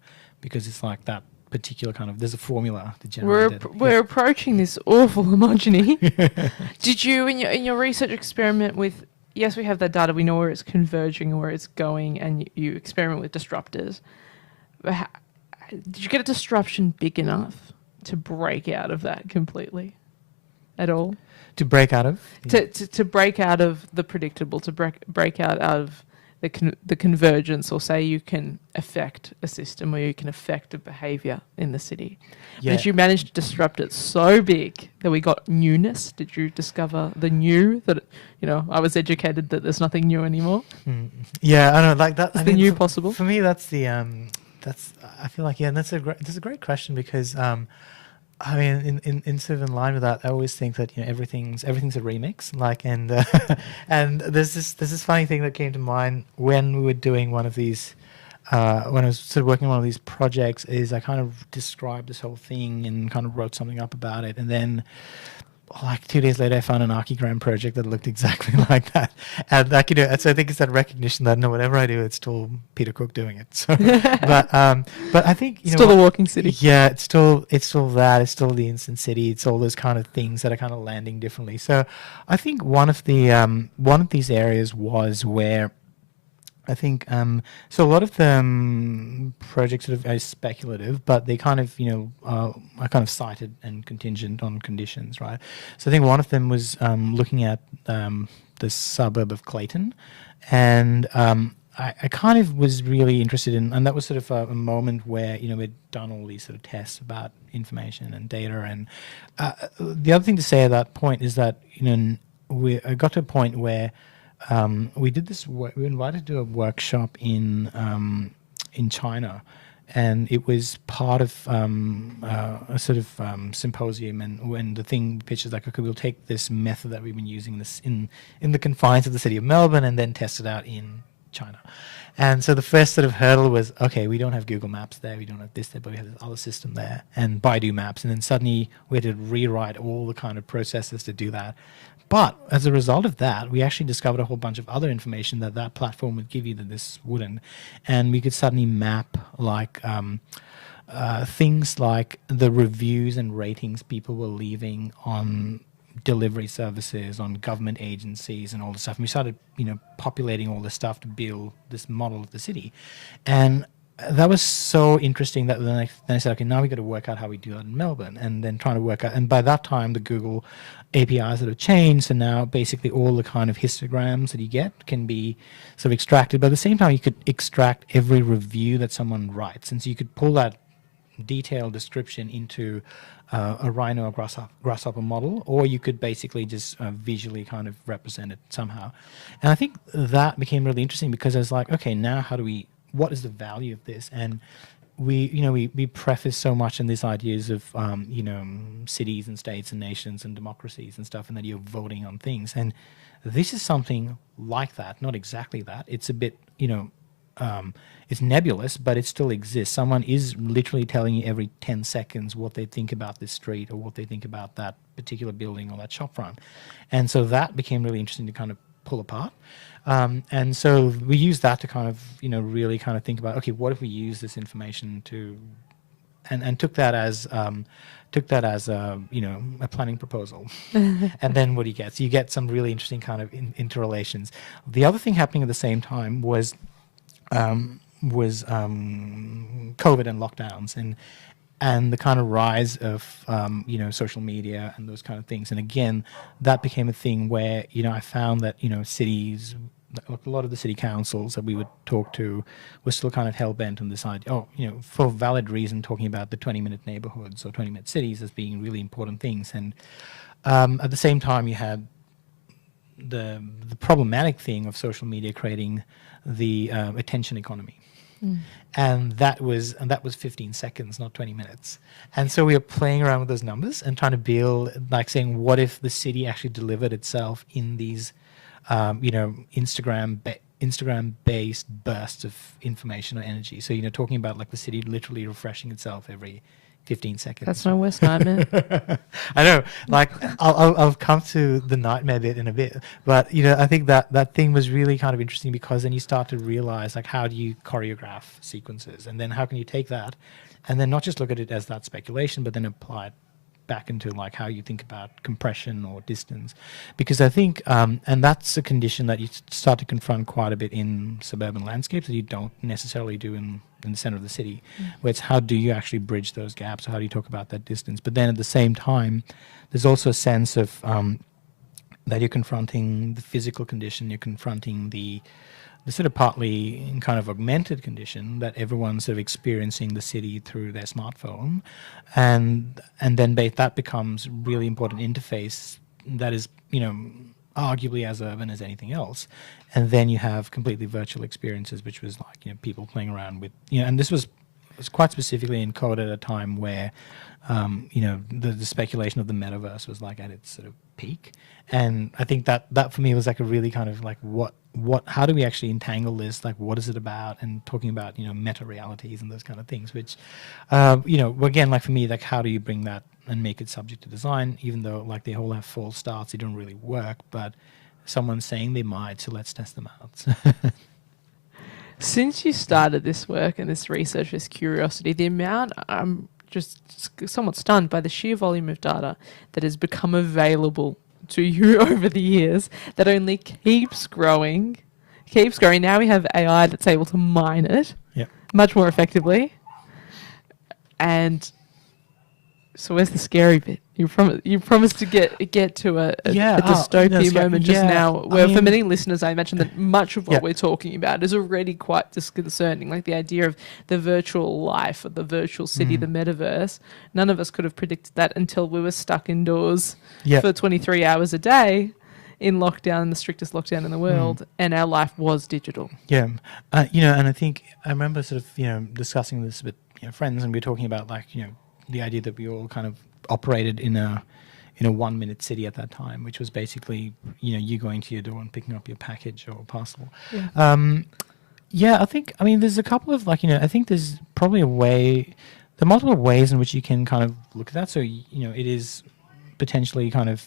because it's that particular kind of, there's a formula to generate it. We're approaching this awful homogeny. Did you in your research experiment with? Yes, we have that data. We know where it's converging and where it's going, and you experiment with disruptors. But did you get a disruption big enough to break out of that completely at all? To break out of? To break out of the predictable, to break out of the convergence, or say you can affect a system, or you can affect a behaviour in the city. Yeah. Did you manage to disrupt it so big that we got newness? Did you discover the new, that I was educated that there's nothing new anymore? Yeah, I know, that. Is the new possible? For me, that's the I feel like, that's a great question, because I mean, in sort of in line with that, I always think that everything's a remix. And there's this funny thing that came to mind when we were doing one of these, when I was sort of working on one of these projects. Is I kind of described this whole thing and kind of wrote something up about it, and then 2 days later, I found an Archigram project that looked exactly like that. And so I think it's that recognition that whatever I do, it's still Peter Cook doing it. So, but I think still the walking city. Yeah, it's still that. It's still the instant city. It's all those kind of things that are kind of landing differently. So I think one of these areas was where I think so. A lot of the projects sort of are speculative, but they kind of are kind of cited and contingent on conditions, right? So I think one of them was looking at the suburb of Clayton, and I kind of was really interested in, and that was sort of a moment where we'd done all these sort of tests about information and data, and the other thing to say at that point is that I got to a point where we did this. We were invited to a workshop in China, and it was part of a sort of symposium. And when the thing pitches like, okay, we'll take this method that we've been using this in the confines of the city of Melbourne, and then test it out in China. And so the first sort of hurdle was, okay, we don't have Google Maps there, we don't have this there, but we have this other system there, and Baidu Maps. And then suddenly we had to rewrite all the kind of processes to do that. But as a result of that, we actually discovered a whole bunch of other information that platform would give you that this wouldn't. And we could suddenly map like things like the reviews and ratings people were leaving on delivery services, on government agencies and all this stuff. And we started, populating all this stuff to build this model of the city. And that was so interesting that then I said, okay, now we got to work out how we do that in Melbourne, and then trying to work out. And by that time, the Google APIs that have changed, so now basically all the kind of histograms that you get can be sort of extracted. But at the same time, you could extract every review that someone writes, and so you could pull that detailed description into a Rhino or grasshopper model, or you could basically just visually kind of represent it somehow. And I think that became really interesting because I was like, okay, now what is the value of this? And we preface so much in these ideas of cities and states and nations and democracies and stuff, and that you're voting on things. And this is something like that, not exactly that. It's a bit it's nebulous, but it still exists. Someone is literally telling you every 10 seconds what they think about this street or what they think about that particular building or that shop front. And so that became really interesting to kind of pull apart. And so we used that to kind of, really kind of think about, okay, what if we use this information to, and took that as a planning proposal. And then what do you get? So you get some really interesting kind of interrelations. The other thing happening at the same time was COVID and lockdowns and the kind of rise of social media and those kind of things. And again, that became a thing where I found that cities, a lot of the city councils that we would talk to, were still kind of hell bent on this idea. For valid reason, talking about the 20-minute neighborhoods or 20-minute cities as being really important things. And at the same time, you had the problematic thing of social media creating the attention economy. And that was 15 seconds, not 20 minutes. And so we were playing around with those numbers and trying to build, like saying, what if the city actually delivered itself in these, Instagram-based bursts of information or energy. So, talking about like the city literally refreshing itself every 15 seconds. That's my worst nightmare. I know. Like, I'll come to the nightmare bit in a bit, but I think that thing was really kind of interesting because then you start to realize like how do you choreograph sequences, and then how can you take that, and then not just look at it as that speculation, but then apply it back into like how you think about compression or distance, because I think and that's a condition that you start to confront quite a bit in suburban landscapes that you don't necessarily do in the center of the city, where it's how do you actually bridge those gaps, or how do you talk about that distance. But then at the same time, there's also a sense of that you're confronting the physical condition, you're confronting the sort of partly kind of augmented condition that everyone's sort of experiencing the city through their smartphone, and then that becomes really important interface that is arguably as urban as anything else. And then you have completely virtual experiences, which was like people playing around with and this was quite specifically in code at a time where the speculation of the metaverse was like at its sort of peak. And I think that for me was like a really kind of like how do we actually entangle this, like what is it about, and talking about meta realities and those kind of things, which again, like for me, like how do you bring that and make it subject to design, even though like they all have false starts, they don't really work, but someone's saying they might, so let's test them out. Since you started this work and this research, this curiosity, the amount, I'm just somewhat stunned by the sheer volume of data that has become available to you over the years that only keeps growing. keeps growing. Now we have AI that's able to mine it much more effectively. And so where's the scary bit? You promised to get to a dystopia moment just now, where for many listeners, I imagine that much of what we're talking about is already quite disconcerting. Like the idea of the virtual life, or the virtual city, the metaverse. None of us could have predicted that until we were stuck indoors for 23 hours a day in lockdown, the strictest lockdown in the world, and our life was digital. Yeah, and I think I remember sort of discussing this with friends, and we were talking about the idea that we all kind of operated in a 1 minute city at that time, which was basically you going to your door and picking up your package or parcel. I think there's a couple of I think there's probably there are multiple ways in which you can kind of look at that. So it is potentially kind of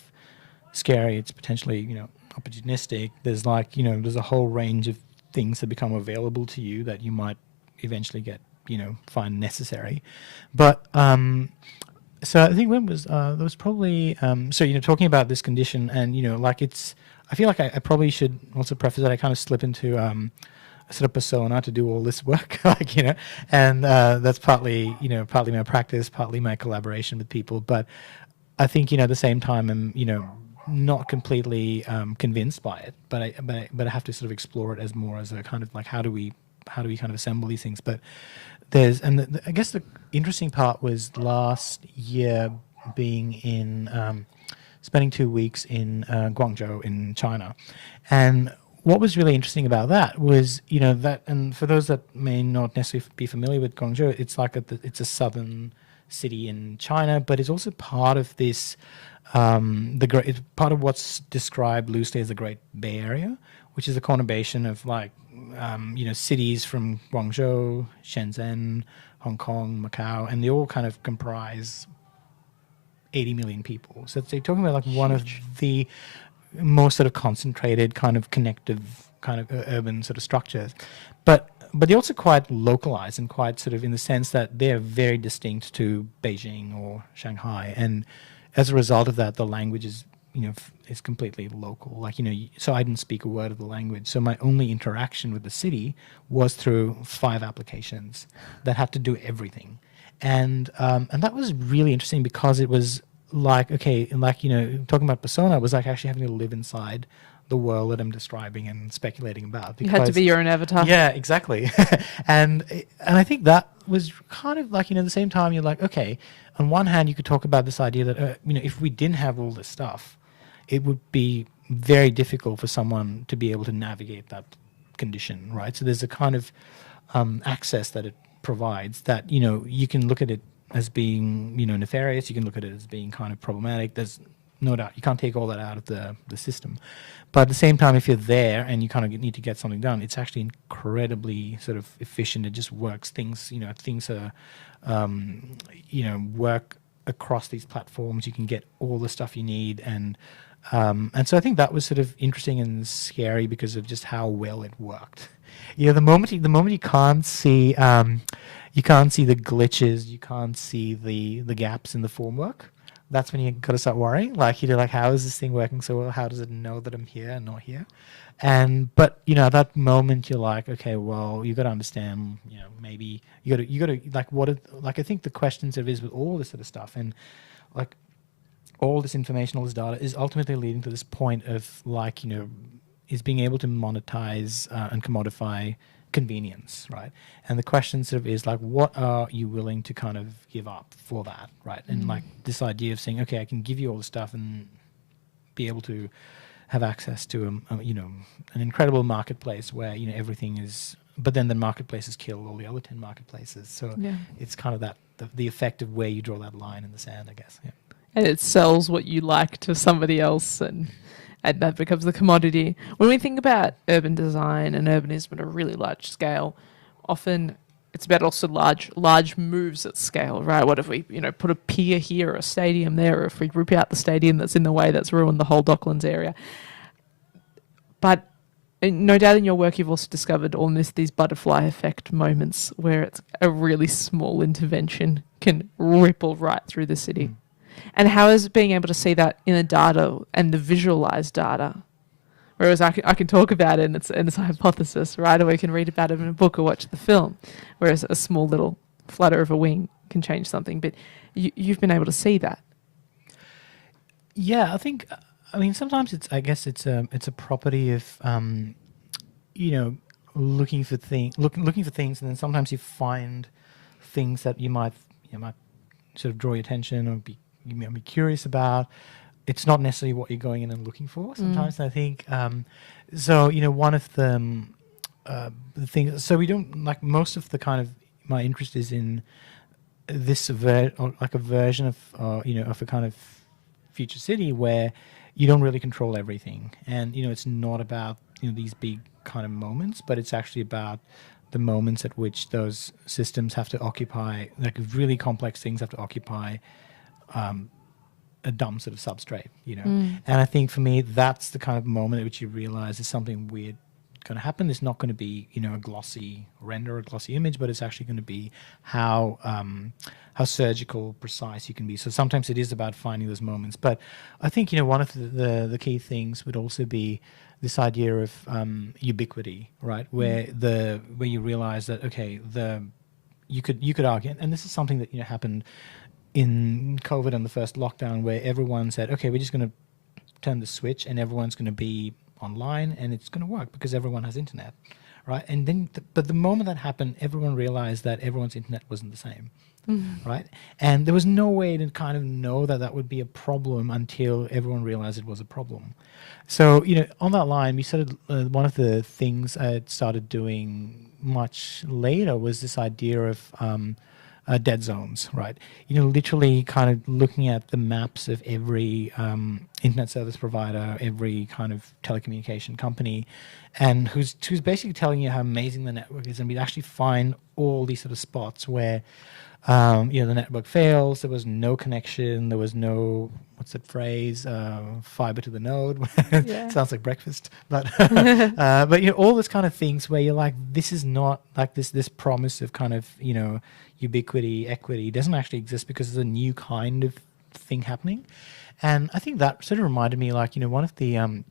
scary, it's potentially opportunistic. There's there's a whole range of things that become available to you that you might eventually find necessary. But so I think when was there was probably talking about this condition, and I feel like I probably should also preface that I kind of slip into a sort of persona to do all this work, and that's partly my practice, partly my collaboration with people. But I think at the same time I'm not completely convinced by it, but I have to sort of explore it as more as a kind of how do we kind of assemble these things. But I guess the interesting part was last year being in spending 2 weeks in Guangzhou in China, and what was really interesting about that was that, and for those that may not necessarily be familiar with Guangzhou, it's it's a southern city in China, but it's also part of this it's part of what's described loosely as the Great Bay Area, which is a conurbation of cities from Guangzhou, Shenzhen, Hong Kong, Macau, and they all kind of comprise 80 million people. So they're talking about one of the most sort of concentrated kind of connective kind of urban sort of structures. But they're also quite localized and quite sort of in the sense that they're very distinct to Beijing or Shanghai. And as a result of that, the language is is completely local. So I didn't speak a word of the language. So my only interaction with the city was through 5 applications that had to do everything. And that was really interesting because it was talking about persona, it was actually having to live inside the world that I'm describing and speculating about. You had to be your own avatar. Yeah, exactly. and I think that was kind of at the same time, you're okay, on one hand, you could talk about this idea that, if we didn't have all this stuff, it would be very difficult for someone to be able to navigate that condition, right? So there's a kind of access that it provides that, you can look at it as being, nefarious. You can look at it as being kind of problematic. There's no doubt. You can't take all that out of the system. But at the same time, if you're there and you kind of need to get something done, it's actually incredibly sort of efficient. It just works. Things are, work across these platforms. You can get all the stuff you need. And so I think that was sort of interesting and scary because of just how well it worked. The moment you can't see, you can't see the glitches, you can't see the gaps in the formwork. That's when you got to start worrying. How is this thing working so well? How does it know that I'm here and not here? But at that moment you're okay, well, you got to understand. Maybe you got to I think the question sort of is with all this sort of stuff and all this information, all this data is ultimately leading to this point of is being able to monetize and commodify convenience, right? And the question sort of is what are you willing to kind of give up for that, right? And this idea of saying, okay, I can give you all the stuff and be able to have access to an incredible marketplace where everything is, but then the marketplace has killed all the other 10 marketplaces. So it's kind of that the effect of where you draw that line in the sand, I guess. Yeah. And it sells what you like to somebody else, and that becomes the commodity. When we think about urban design and urbanism at a really large scale, often it's about also large moves at scale, right? What if we, put a pier here or a stadium there, or if we rip out the stadium that's in the way that's ruined the whole Docklands area? But no doubt in your work you've also discovered almost these butterfly effect moments where it's a really small intervention can ripple right through the city. And how is being able to see that in the data and the visualized data Whereas I can talk about it and it's a hypothesis, right? Or we can read about it in a book or watch the film. Whereas a small little flutter of a wing can change something. But you've been able to see that. Yeah, I think. I mean, sometimes I guess it's a property of you know, looking for looking for things, and then sometimes you find things that might sort of draw your attention or you might be curious about. It's not necessarily what you're going in and looking for. Sometimes I think so. You know, one of the things. So we don't like most of the kind of my interest is in this or like a version of you know, of a kind of future city where you don't really control everything, and you know, it's not about, you know, these big kind of moments, but it's actually about the moments at which those systems have to occupy, like really complex things have to occupy a dumb sort of substrate, you know. And I think for me, that's the kind of moment at which you realize there's something weird going to happen. It's not going to be, you know, a glossy render or a glossy image, but it's actually going to be how surgical, precise you can be. So sometimes it is about finding those moments. But I think, you know, one of the key things would also be this idea of ubiquity, right? Where you realize that, okay, you could argue, and this is something that, you know, happened in COVID and the first lockdown, where everyone said, okay, we're just going to turn the switch and everyone's going to be online and it's going to work because everyone has internet, right? And then, but the moment that happened, everyone realized that everyone's internet wasn't the same, right? And there was no way to kind of know that that would be a problem until everyone realized it was a problem. So, you know, on that line, we started, one of the things I started doing much later was this idea of dead zones, right? You know, literally kind of looking at the maps of every internet service provider, every kind of telecommunication company, and who's basically telling you how amazing the network is. And we'd actually find all these sort of spots where, you know, the network fails, there was no connection, there was no, what's that phrase, fiber to the node. Sounds like breakfast. But, but, you know, all those kind of things where you're like, this is not like this promise of kind of, you know, ubiquity, equity doesn't actually exist because there's a new kind of thing happening. And I think that sort of reminded me, like, you know, one of the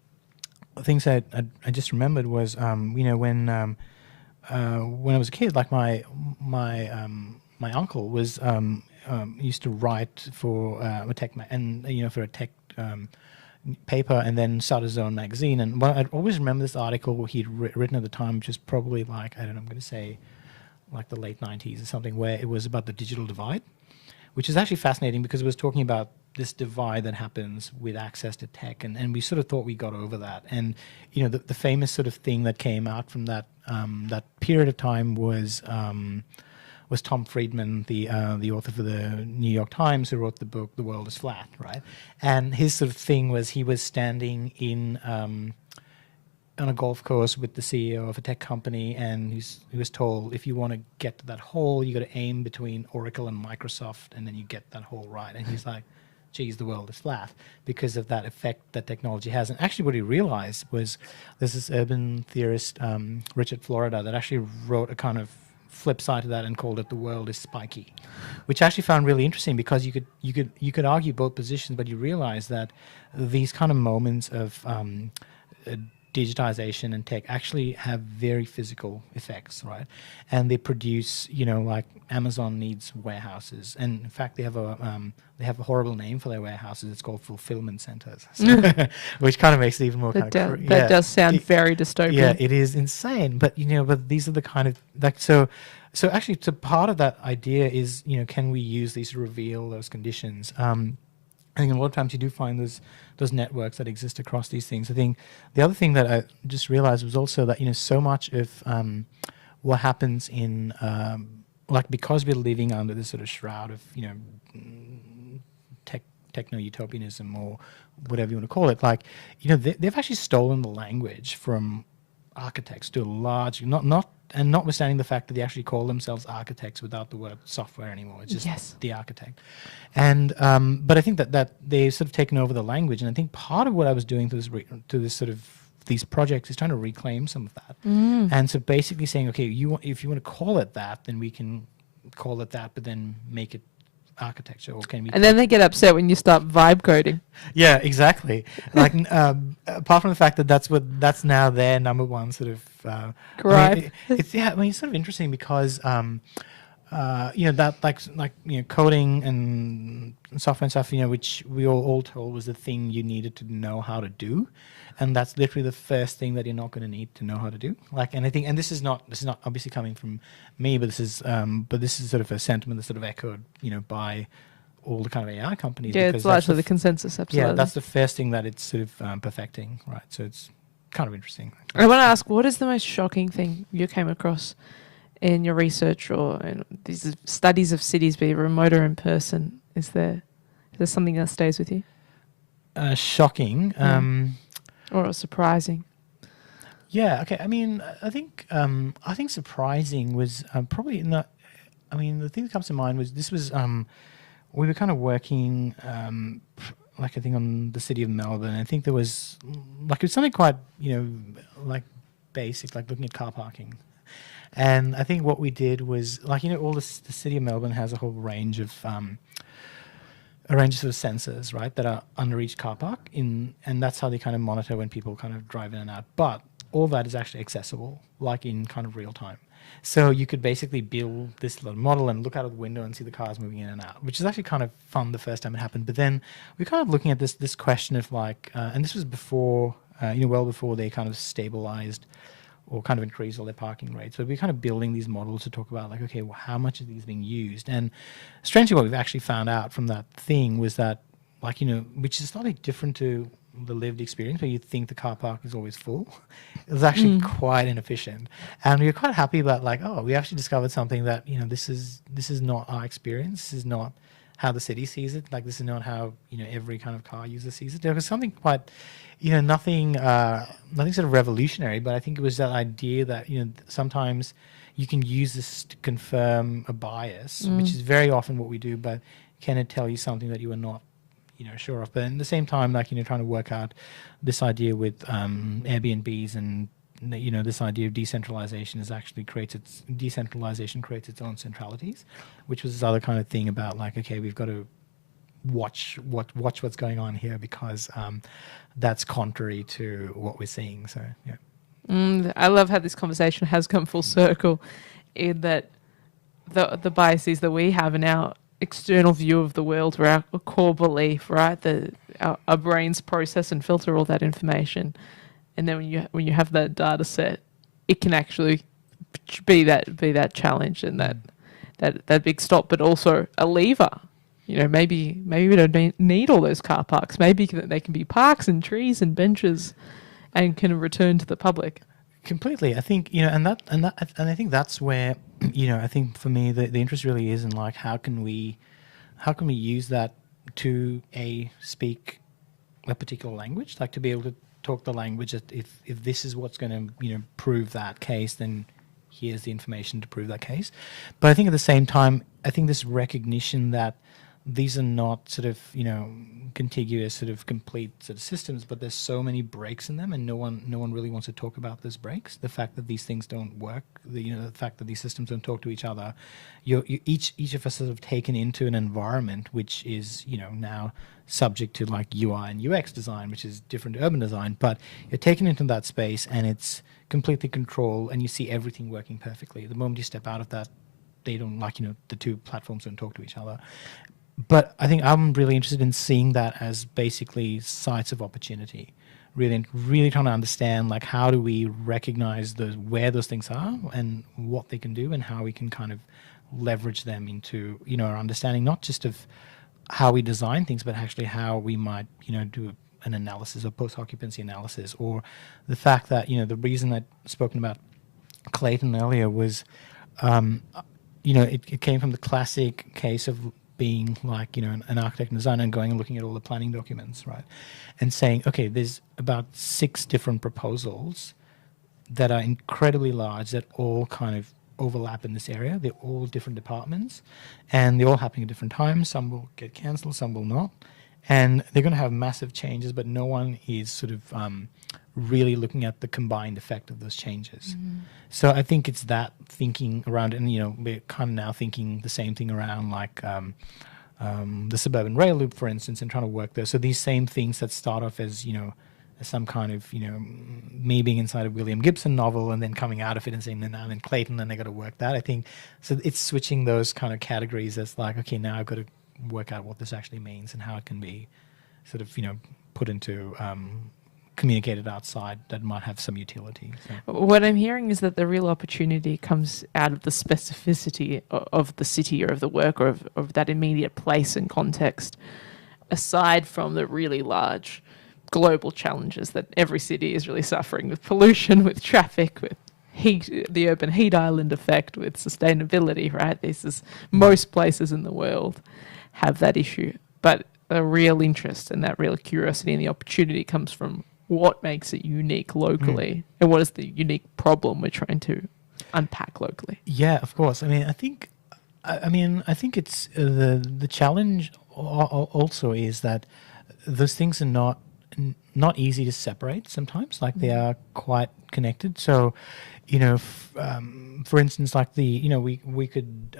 things that I just remembered was, you know, when I was a kid, like my uncle was used to write for a tech for a tech paper, and then started his own magazine. And I always remember this article he'd written at the time, which is probably like, I don't know, I'm going to say like the late 90s or something, where it was about the digital divide, which is actually fascinating because it was talking about this divide that happens with access to tech, and we sort of thought we got over that. And you know, the famous sort of thing that came out from that that period of time was Tom Friedman, the author for the New York Times, who wrote the book "The World Is Flat," right? And his sort of thing was he was standing in on a golf course with the CEO of a tech company, and he was told, if you want to get to that hole, you got to aim between Oracle and Microsoft, and then you get that hole right. And he's like, geez, the world is flat because of that effect that technology has. And actually what he realized was there's this urban theorist, Richard Florida, that actually wrote a kind of flip side to that and called it "the world is spiky," which I actually found really interesting because you could argue both positions, but you realize that these kind of moments of digitization and tech actually have very physical effects, right? And they produce, you know, like Amazon needs warehouses, and in fact they have a horrible name for their warehouses. It's called fulfillment centers, so which kind of makes it even more that does sound very dystopian. Yeah, it is insane. But you know, but these are the kind of like so actually, so part of that idea is, you know, can we use these to reveal those conditions? I think a lot of times you do find those networks that exist across these things. I think the other thing that I just realized was also that, you know, so much of what happens in like, because we're living under this sort of shroud of, you know, techno-utopianism or whatever you want to call it, like, you know, they've actually stolen the language from architects to a large, notwithstanding the fact that they actually call themselves architects without the word software anymore. It's just the architect. And but I think that they've sort of taken over the language, and I think part of what I was doing to this sort of these projects is trying to reclaim some of that. And so basically saying, okay, if you want to call it that, then we can call it that, but then make it architecture, or can be. And then they get upset when you start vibe coding. Yeah, exactly. Like, apart from the fact that that's now their number one sort of. Gripe. It's sort of interesting because that coding and software and stuff, which we all told was the thing you needed to know how to do, and that's literally the first thing that you're not going to need to know how to do. Like anything, and this is not obviously coming from me, but this is sort of a sentiment that's sort of echoed, by all the kind of AI companies. Yeah, because it's largely the consensus, absolutely. Yeah, that's the first thing that it's sort of perfecting, right? So it's kind of interesting. I want to ask, what is the most shocking thing you came across in your research or in these studies of cities, be it remote or in person? Is there something that stays with you? Shocking. Or surprising? Yeah. Okay. I mean, I think surprising was probably in the. I mean, the thing that comes to mind was this was we were kind of working I think on the city of Melbourne. I think there was it was something quite basic, like looking at car parking. And I think what we did was all the city of Melbourne has a whole range of sensors, right, that are under each car park and that's how they kind of monitor when people kind of drive in and out. But all that is actually accessible, like in kind of real time. So you could basically build this little model and look out of the window and see the cars moving in and out, which is actually kind of fun the first time it happened. But then we're kind of looking at this question of and this was before, well before they kind of stabilized or kind of increased all their parking rates. So we're kind of building these models to talk about okay, well, how much are these being used? And strangely, what we've actually found out from that thing was that which is slightly different to the lived experience where you think the car park is always full. It was actually quite inefficient. And we were quite happy about we actually discovered something that, this is not our experience. This is not how the city sees it. Like this is not how, every kind of car user sees it. There was something quite, nothing sort of revolutionary, but I think it was that idea that, sometimes you can use this to confirm a bias, which is very often what we do, but can it tell you something that you are not sure of? But at the same time, trying to work out this idea with Airbnbs and this idea of decentralization decentralization creates its own centralities, which was this other kind of thing about okay, we've got to watch what's going on here because that's contrary to what we're seeing. So yeah. I love how this conversation has come full circle in that the biases that we have in our external view of the world, where our core belief, right, our brains process and filter all that information, and then when you have that data set, it can actually be that challenge and that big stop, but also a lever. Maybe we don't need all those car parks. Maybe they can be parks and trees and benches, and can return to the public. Completely. I think and I think that's where I think for me the interest really is in how can we use that to speak a particular language, to be able to talk the language that if this is what's going to prove that case, then here's the information to prove that case. But I think at the same time, I think this recognition that these are not sort of contiguous sort of complete sort of systems, but there's so many breaks in them, and no one really wants to talk about those breaks. The fact that these things don't work, the fact that these systems don't talk to each other. Each of us sort of taken into an environment which is now subject to UI and UX design, which is different to urban design, but you're taken into that space and it's completely controlled, and you see everything working perfectly. The moment you step out of that, they don't the two platforms don't talk to each other. But I think I'm really interested in seeing that as basically sites of opportunity, really trying to understand how do we recognize where those things are and what they can do, and how we can kind of leverage them into our understanding, not just of how we design things, but actually how we might do an analysis or post-occupancy analysis, or the fact that the reason I'd spoken about Clayton earlier was it came from the classic case of being an architect and designer and going and looking at all the planning documents, right, and saying, okay, there's about 6 different proposals that are incredibly large that all kind of overlap in this area. They're all different departments, and they're all happening at different times. Some will get cancelled, some will not, and they're going to have massive changes, but no one is sort of really looking at the combined effect of those changes. So I think it's that thinking around, and we're kind of now thinking the same thing around the suburban rail loop, for instance, and trying to work there. So these same things that start off as, as some kind of, me being inside a William Gibson novel and then coming out of it and saying, then I'm in Clayton and I got to work that. I think so. It's switching those kind of categories as like, okay, now I've got to work out what this actually means and how it can be sort of, put into communicated outside that might have some utility. So. What I'm hearing is that the real opportunity comes out of the specificity of the city or of the work or of that immediate place and context, aside from the really large global challenges that every city is really suffering with pollution, with traffic, with heat, the urban heat island effect, with sustainability, right? This is most places in the world have that issue. But the real interest and that real curiosity and the opportunity comes from what makes it unique locally and what is the unique problem we're trying to unpack locally. Yeah, of course. I think it's the challenge also is that those things are not easy to separate sometimes. Like they are quite connected. So, for instance, like we could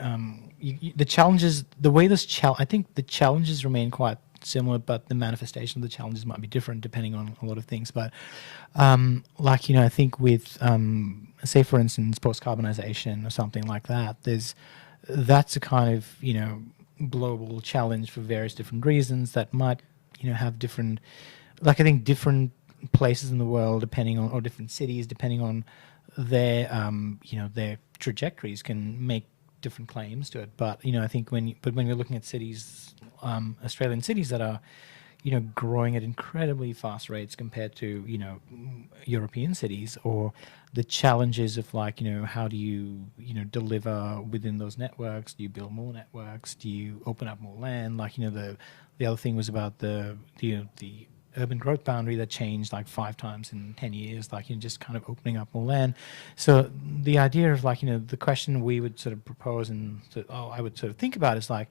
the challenges, the way I think the challenges remain quite similar, but the manifestation of the challenges might be different depending on a lot of things. But I think with say for instance post-carbonization or something like that, that's a kind of global challenge for various different reasons that might have different, like I think different places in the world depending on, or different cities depending on their their trajectories can make different claims to it. But I think when you're looking at cities, Australian cities that are growing at incredibly fast rates compared to European cities, or the challenges of like how do you deliver within those networks? Do you build more networks? Do you open up more land? Like the other thing was about the urban growth boundary that changed like 5 times in 10 years, like just kind of opening up more land. So the idea of like the question we would sort of propose and I would sort of think about is like,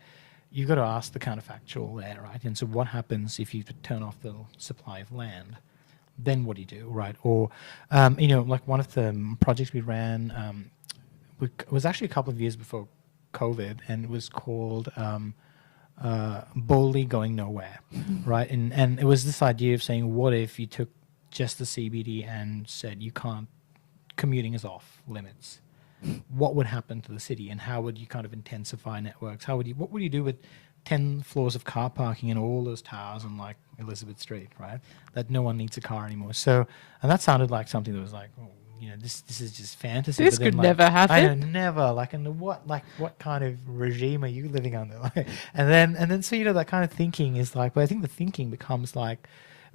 you've got to ask the counterfactual there, right? And so what happens if you turn off the supply of land? Then what do you do, right? Or like one of the projects we ran was actually a couple of years before COVID, and it was called boldly going nowhere, right? And it was this idea of saying, what if you took just the CBD and said commuting is off limits? What would happen to the city, and how would you kind of intensify networks? What would you do with 10 floors of car parking and all those towers on like Elizabeth Street, right? That no one needs a car anymore. So, and that sounded like something that was like, oh, this is just fantasy. This could never happen. I know, never. Like, and what kind of regime are you living under? Like, and then, so that kind of thinking is like. But I think the thinking becomes like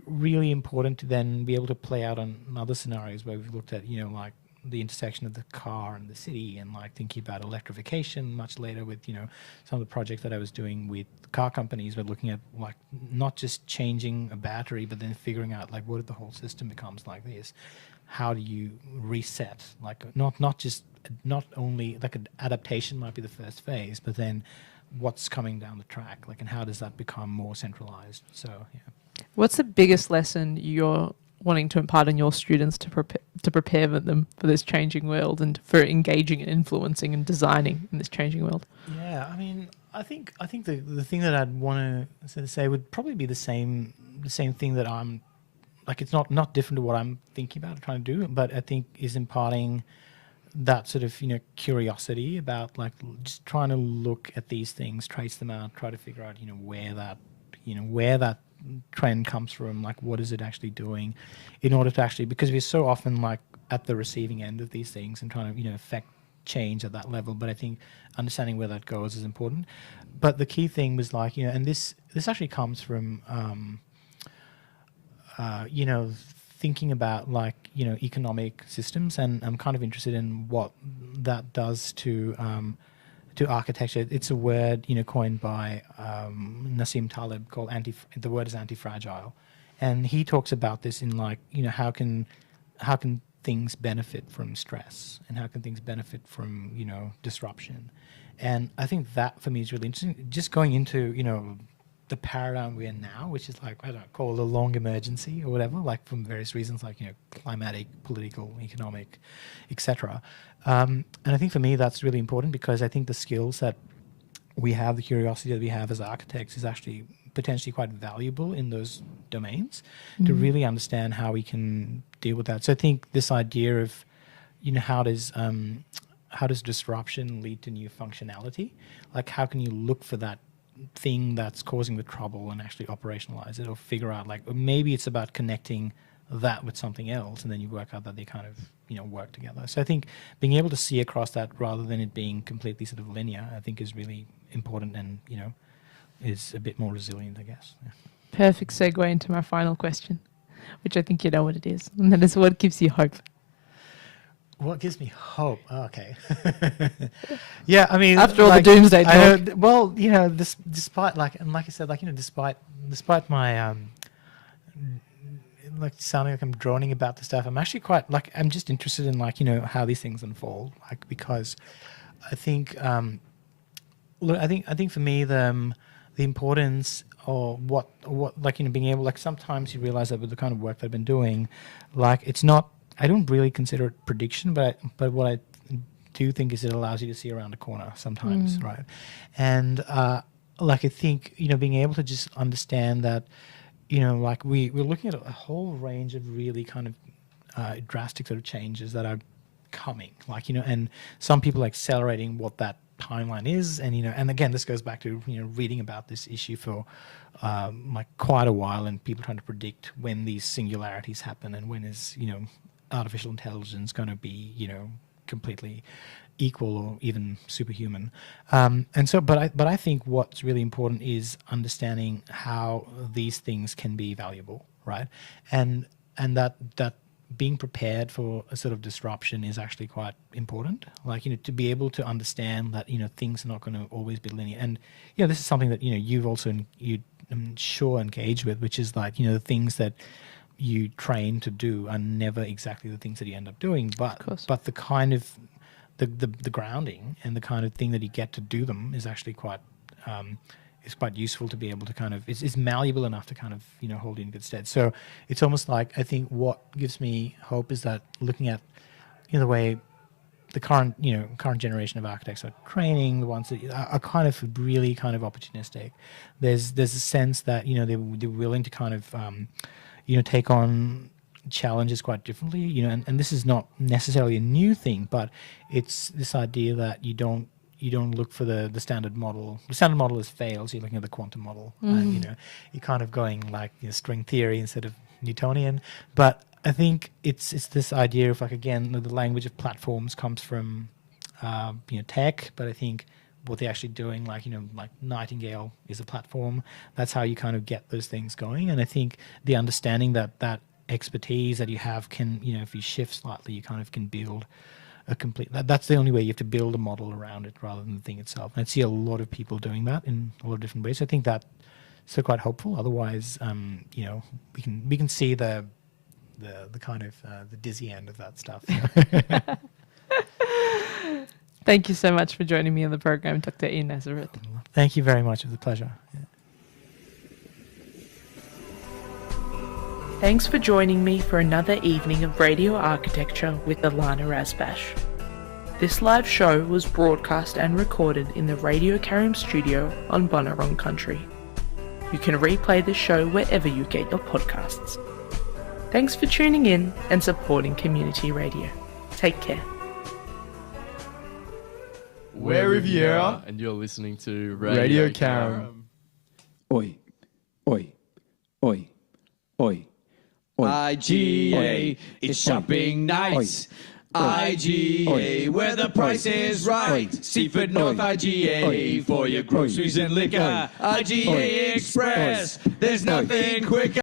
really important to then be able to play out on other scenarios where we've looked at, like the intersection of the car and the city, and like thinking about electrification much later with some of the projects that I was doing with car companies. We're looking at like not just changing a battery, but then figuring out like what if the whole system becomes like this. How do you reset? Like not only like an adaptation might be the first phase, but then what's coming down the track, like, and how does that become more centralized? So yeah. What's the biggest lesson you're wanting to impart on your students to prepare them for this changing world and for engaging and influencing and designing in this changing world? Yeah, I think the thing that I'd want to sort of say would probably be the same thing that I'm like. It's not different to what I'm thinking about trying to do, but I think is imparting that sort of curiosity about like just trying to look at these things, trace them out, try to figure out where that trend comes from, like what is it actually doing, in order to actually, because we're so often like at the receiving end of these things and trying to affect change at that level. But I think understanding where that goes is important. But the key thing was like and this actually comes from thinking about like economic systems, and I'm kind of interested in what that does to architecture. It's a word coined by Nassim Taleb called the word is anti-fragile, and he talks about this in like how can things benefit from stress, and how can things benefit from disruption. And I think that for me is really interesting, just going into the paradigm we're in now, which is like, I don't call it a long emergency or whatever, like from various reasons, like climatic, political, economic, etc. And I think for me that's really important, because I think the skills that we have, the curiosity that we have as architects is actually potentially quite valuable in those domains to really understand how we can deal with that. So I think this idea of, how does disruption lead to new functionality? Like, how can you look for that thing that's causing the trouble and actually operationalize it, or figure out, like, maybe it's about connecting that with something else, and then you work out that they kind of, work together. So I think being able to see across that rather than it being completely sort of linear, I think is really important, and, is a bit more resilient, I guess. Yeah. Perfect segue into my final question, which I think you know what it is, and that is, what gives you hope? What gives me hope? Oh, okay. Yeah, I mean, after all the doomsday talk. Despite like I said, despite my like sounding like I'm droning about the stuff, I'm actually quite I'm just interested in how these things unfold, because I think I think for me the importance, or what being able, sometimes you realize that with the kind of work that I've been doing, it's not, I don't really consider it prediction, but what I do think is it allows you to see around a corner sometimes, right? And I think being able to just understand that we're looking at a whole range of really kind of drastic sort of changes that are coming, and some people are accelerating what that timeline is, and and again, this goes back to reading about this issue for quite a while, and people trying to predict when these singularities happen, and when is artificial intelligence going to be completely equal or even superhuman, and so but I think what's really important is understanding how these things can be valuable, right? And that being prepared for a sort of disruption is actually quite important. To be able to understand that things are not going to always be linear, and this is something that you've also I'm sure engaged with, which is the things that you train to do are never exactly the things that you end up doing, but the kind of the grounding and the kind of thing that you get to do them is actually quite useful to be able to kind of, is malleable enough to kind of hold you in good stead. So it's almost like, I think what gives me hope is that looking at the way the current generation of architects are training, the ones that are kind of really kind of opportunistic. There's a sense that they're willing to kind of take on challenges quite differently, and this is not necessarily a new thing, but it's this idea that you don't look for the standard model. The standard model has failed, so you're looking at the quantum model, and you're kind of going string theory instead of Newtonian. But I think it's this idea of again, the language of platforms comes from tech, but I think what they're actually doing, like Nightingale is a platform. That's how you kind of get those things going. And I think the understanding that expertise that you have can, if you shift slightly, you kind of can build a complete, that's the only way. You have to build a model around it rather than the thing itself. And I see a lot of people doing that in a lot of different ways. I think that's still quite hopeful. Otherwise, we can see the kind of the dizzy end of that stuff. Thank you so much for joining me on the program, Dr. Ian Nazareth. Thank you very much. It was a pleasure. Yeah. Thanks for joining me for another evening of radio architecture with Ilana Razbash. This live show was broadcast and recorded in the Radio Karim studio on Bunurong Country. You can replay the show wherever you get your podcasts. Thanks for tuning in and supporting community radio. Take care. We're Riviera, and you're listening to Radio Karim. Oi, oi, oi, oi. IGA, it's shopping nights. IGA, where the price is right. Seaford North IGA, for your groceries and liquor. IGA Express, there's nothing quicker.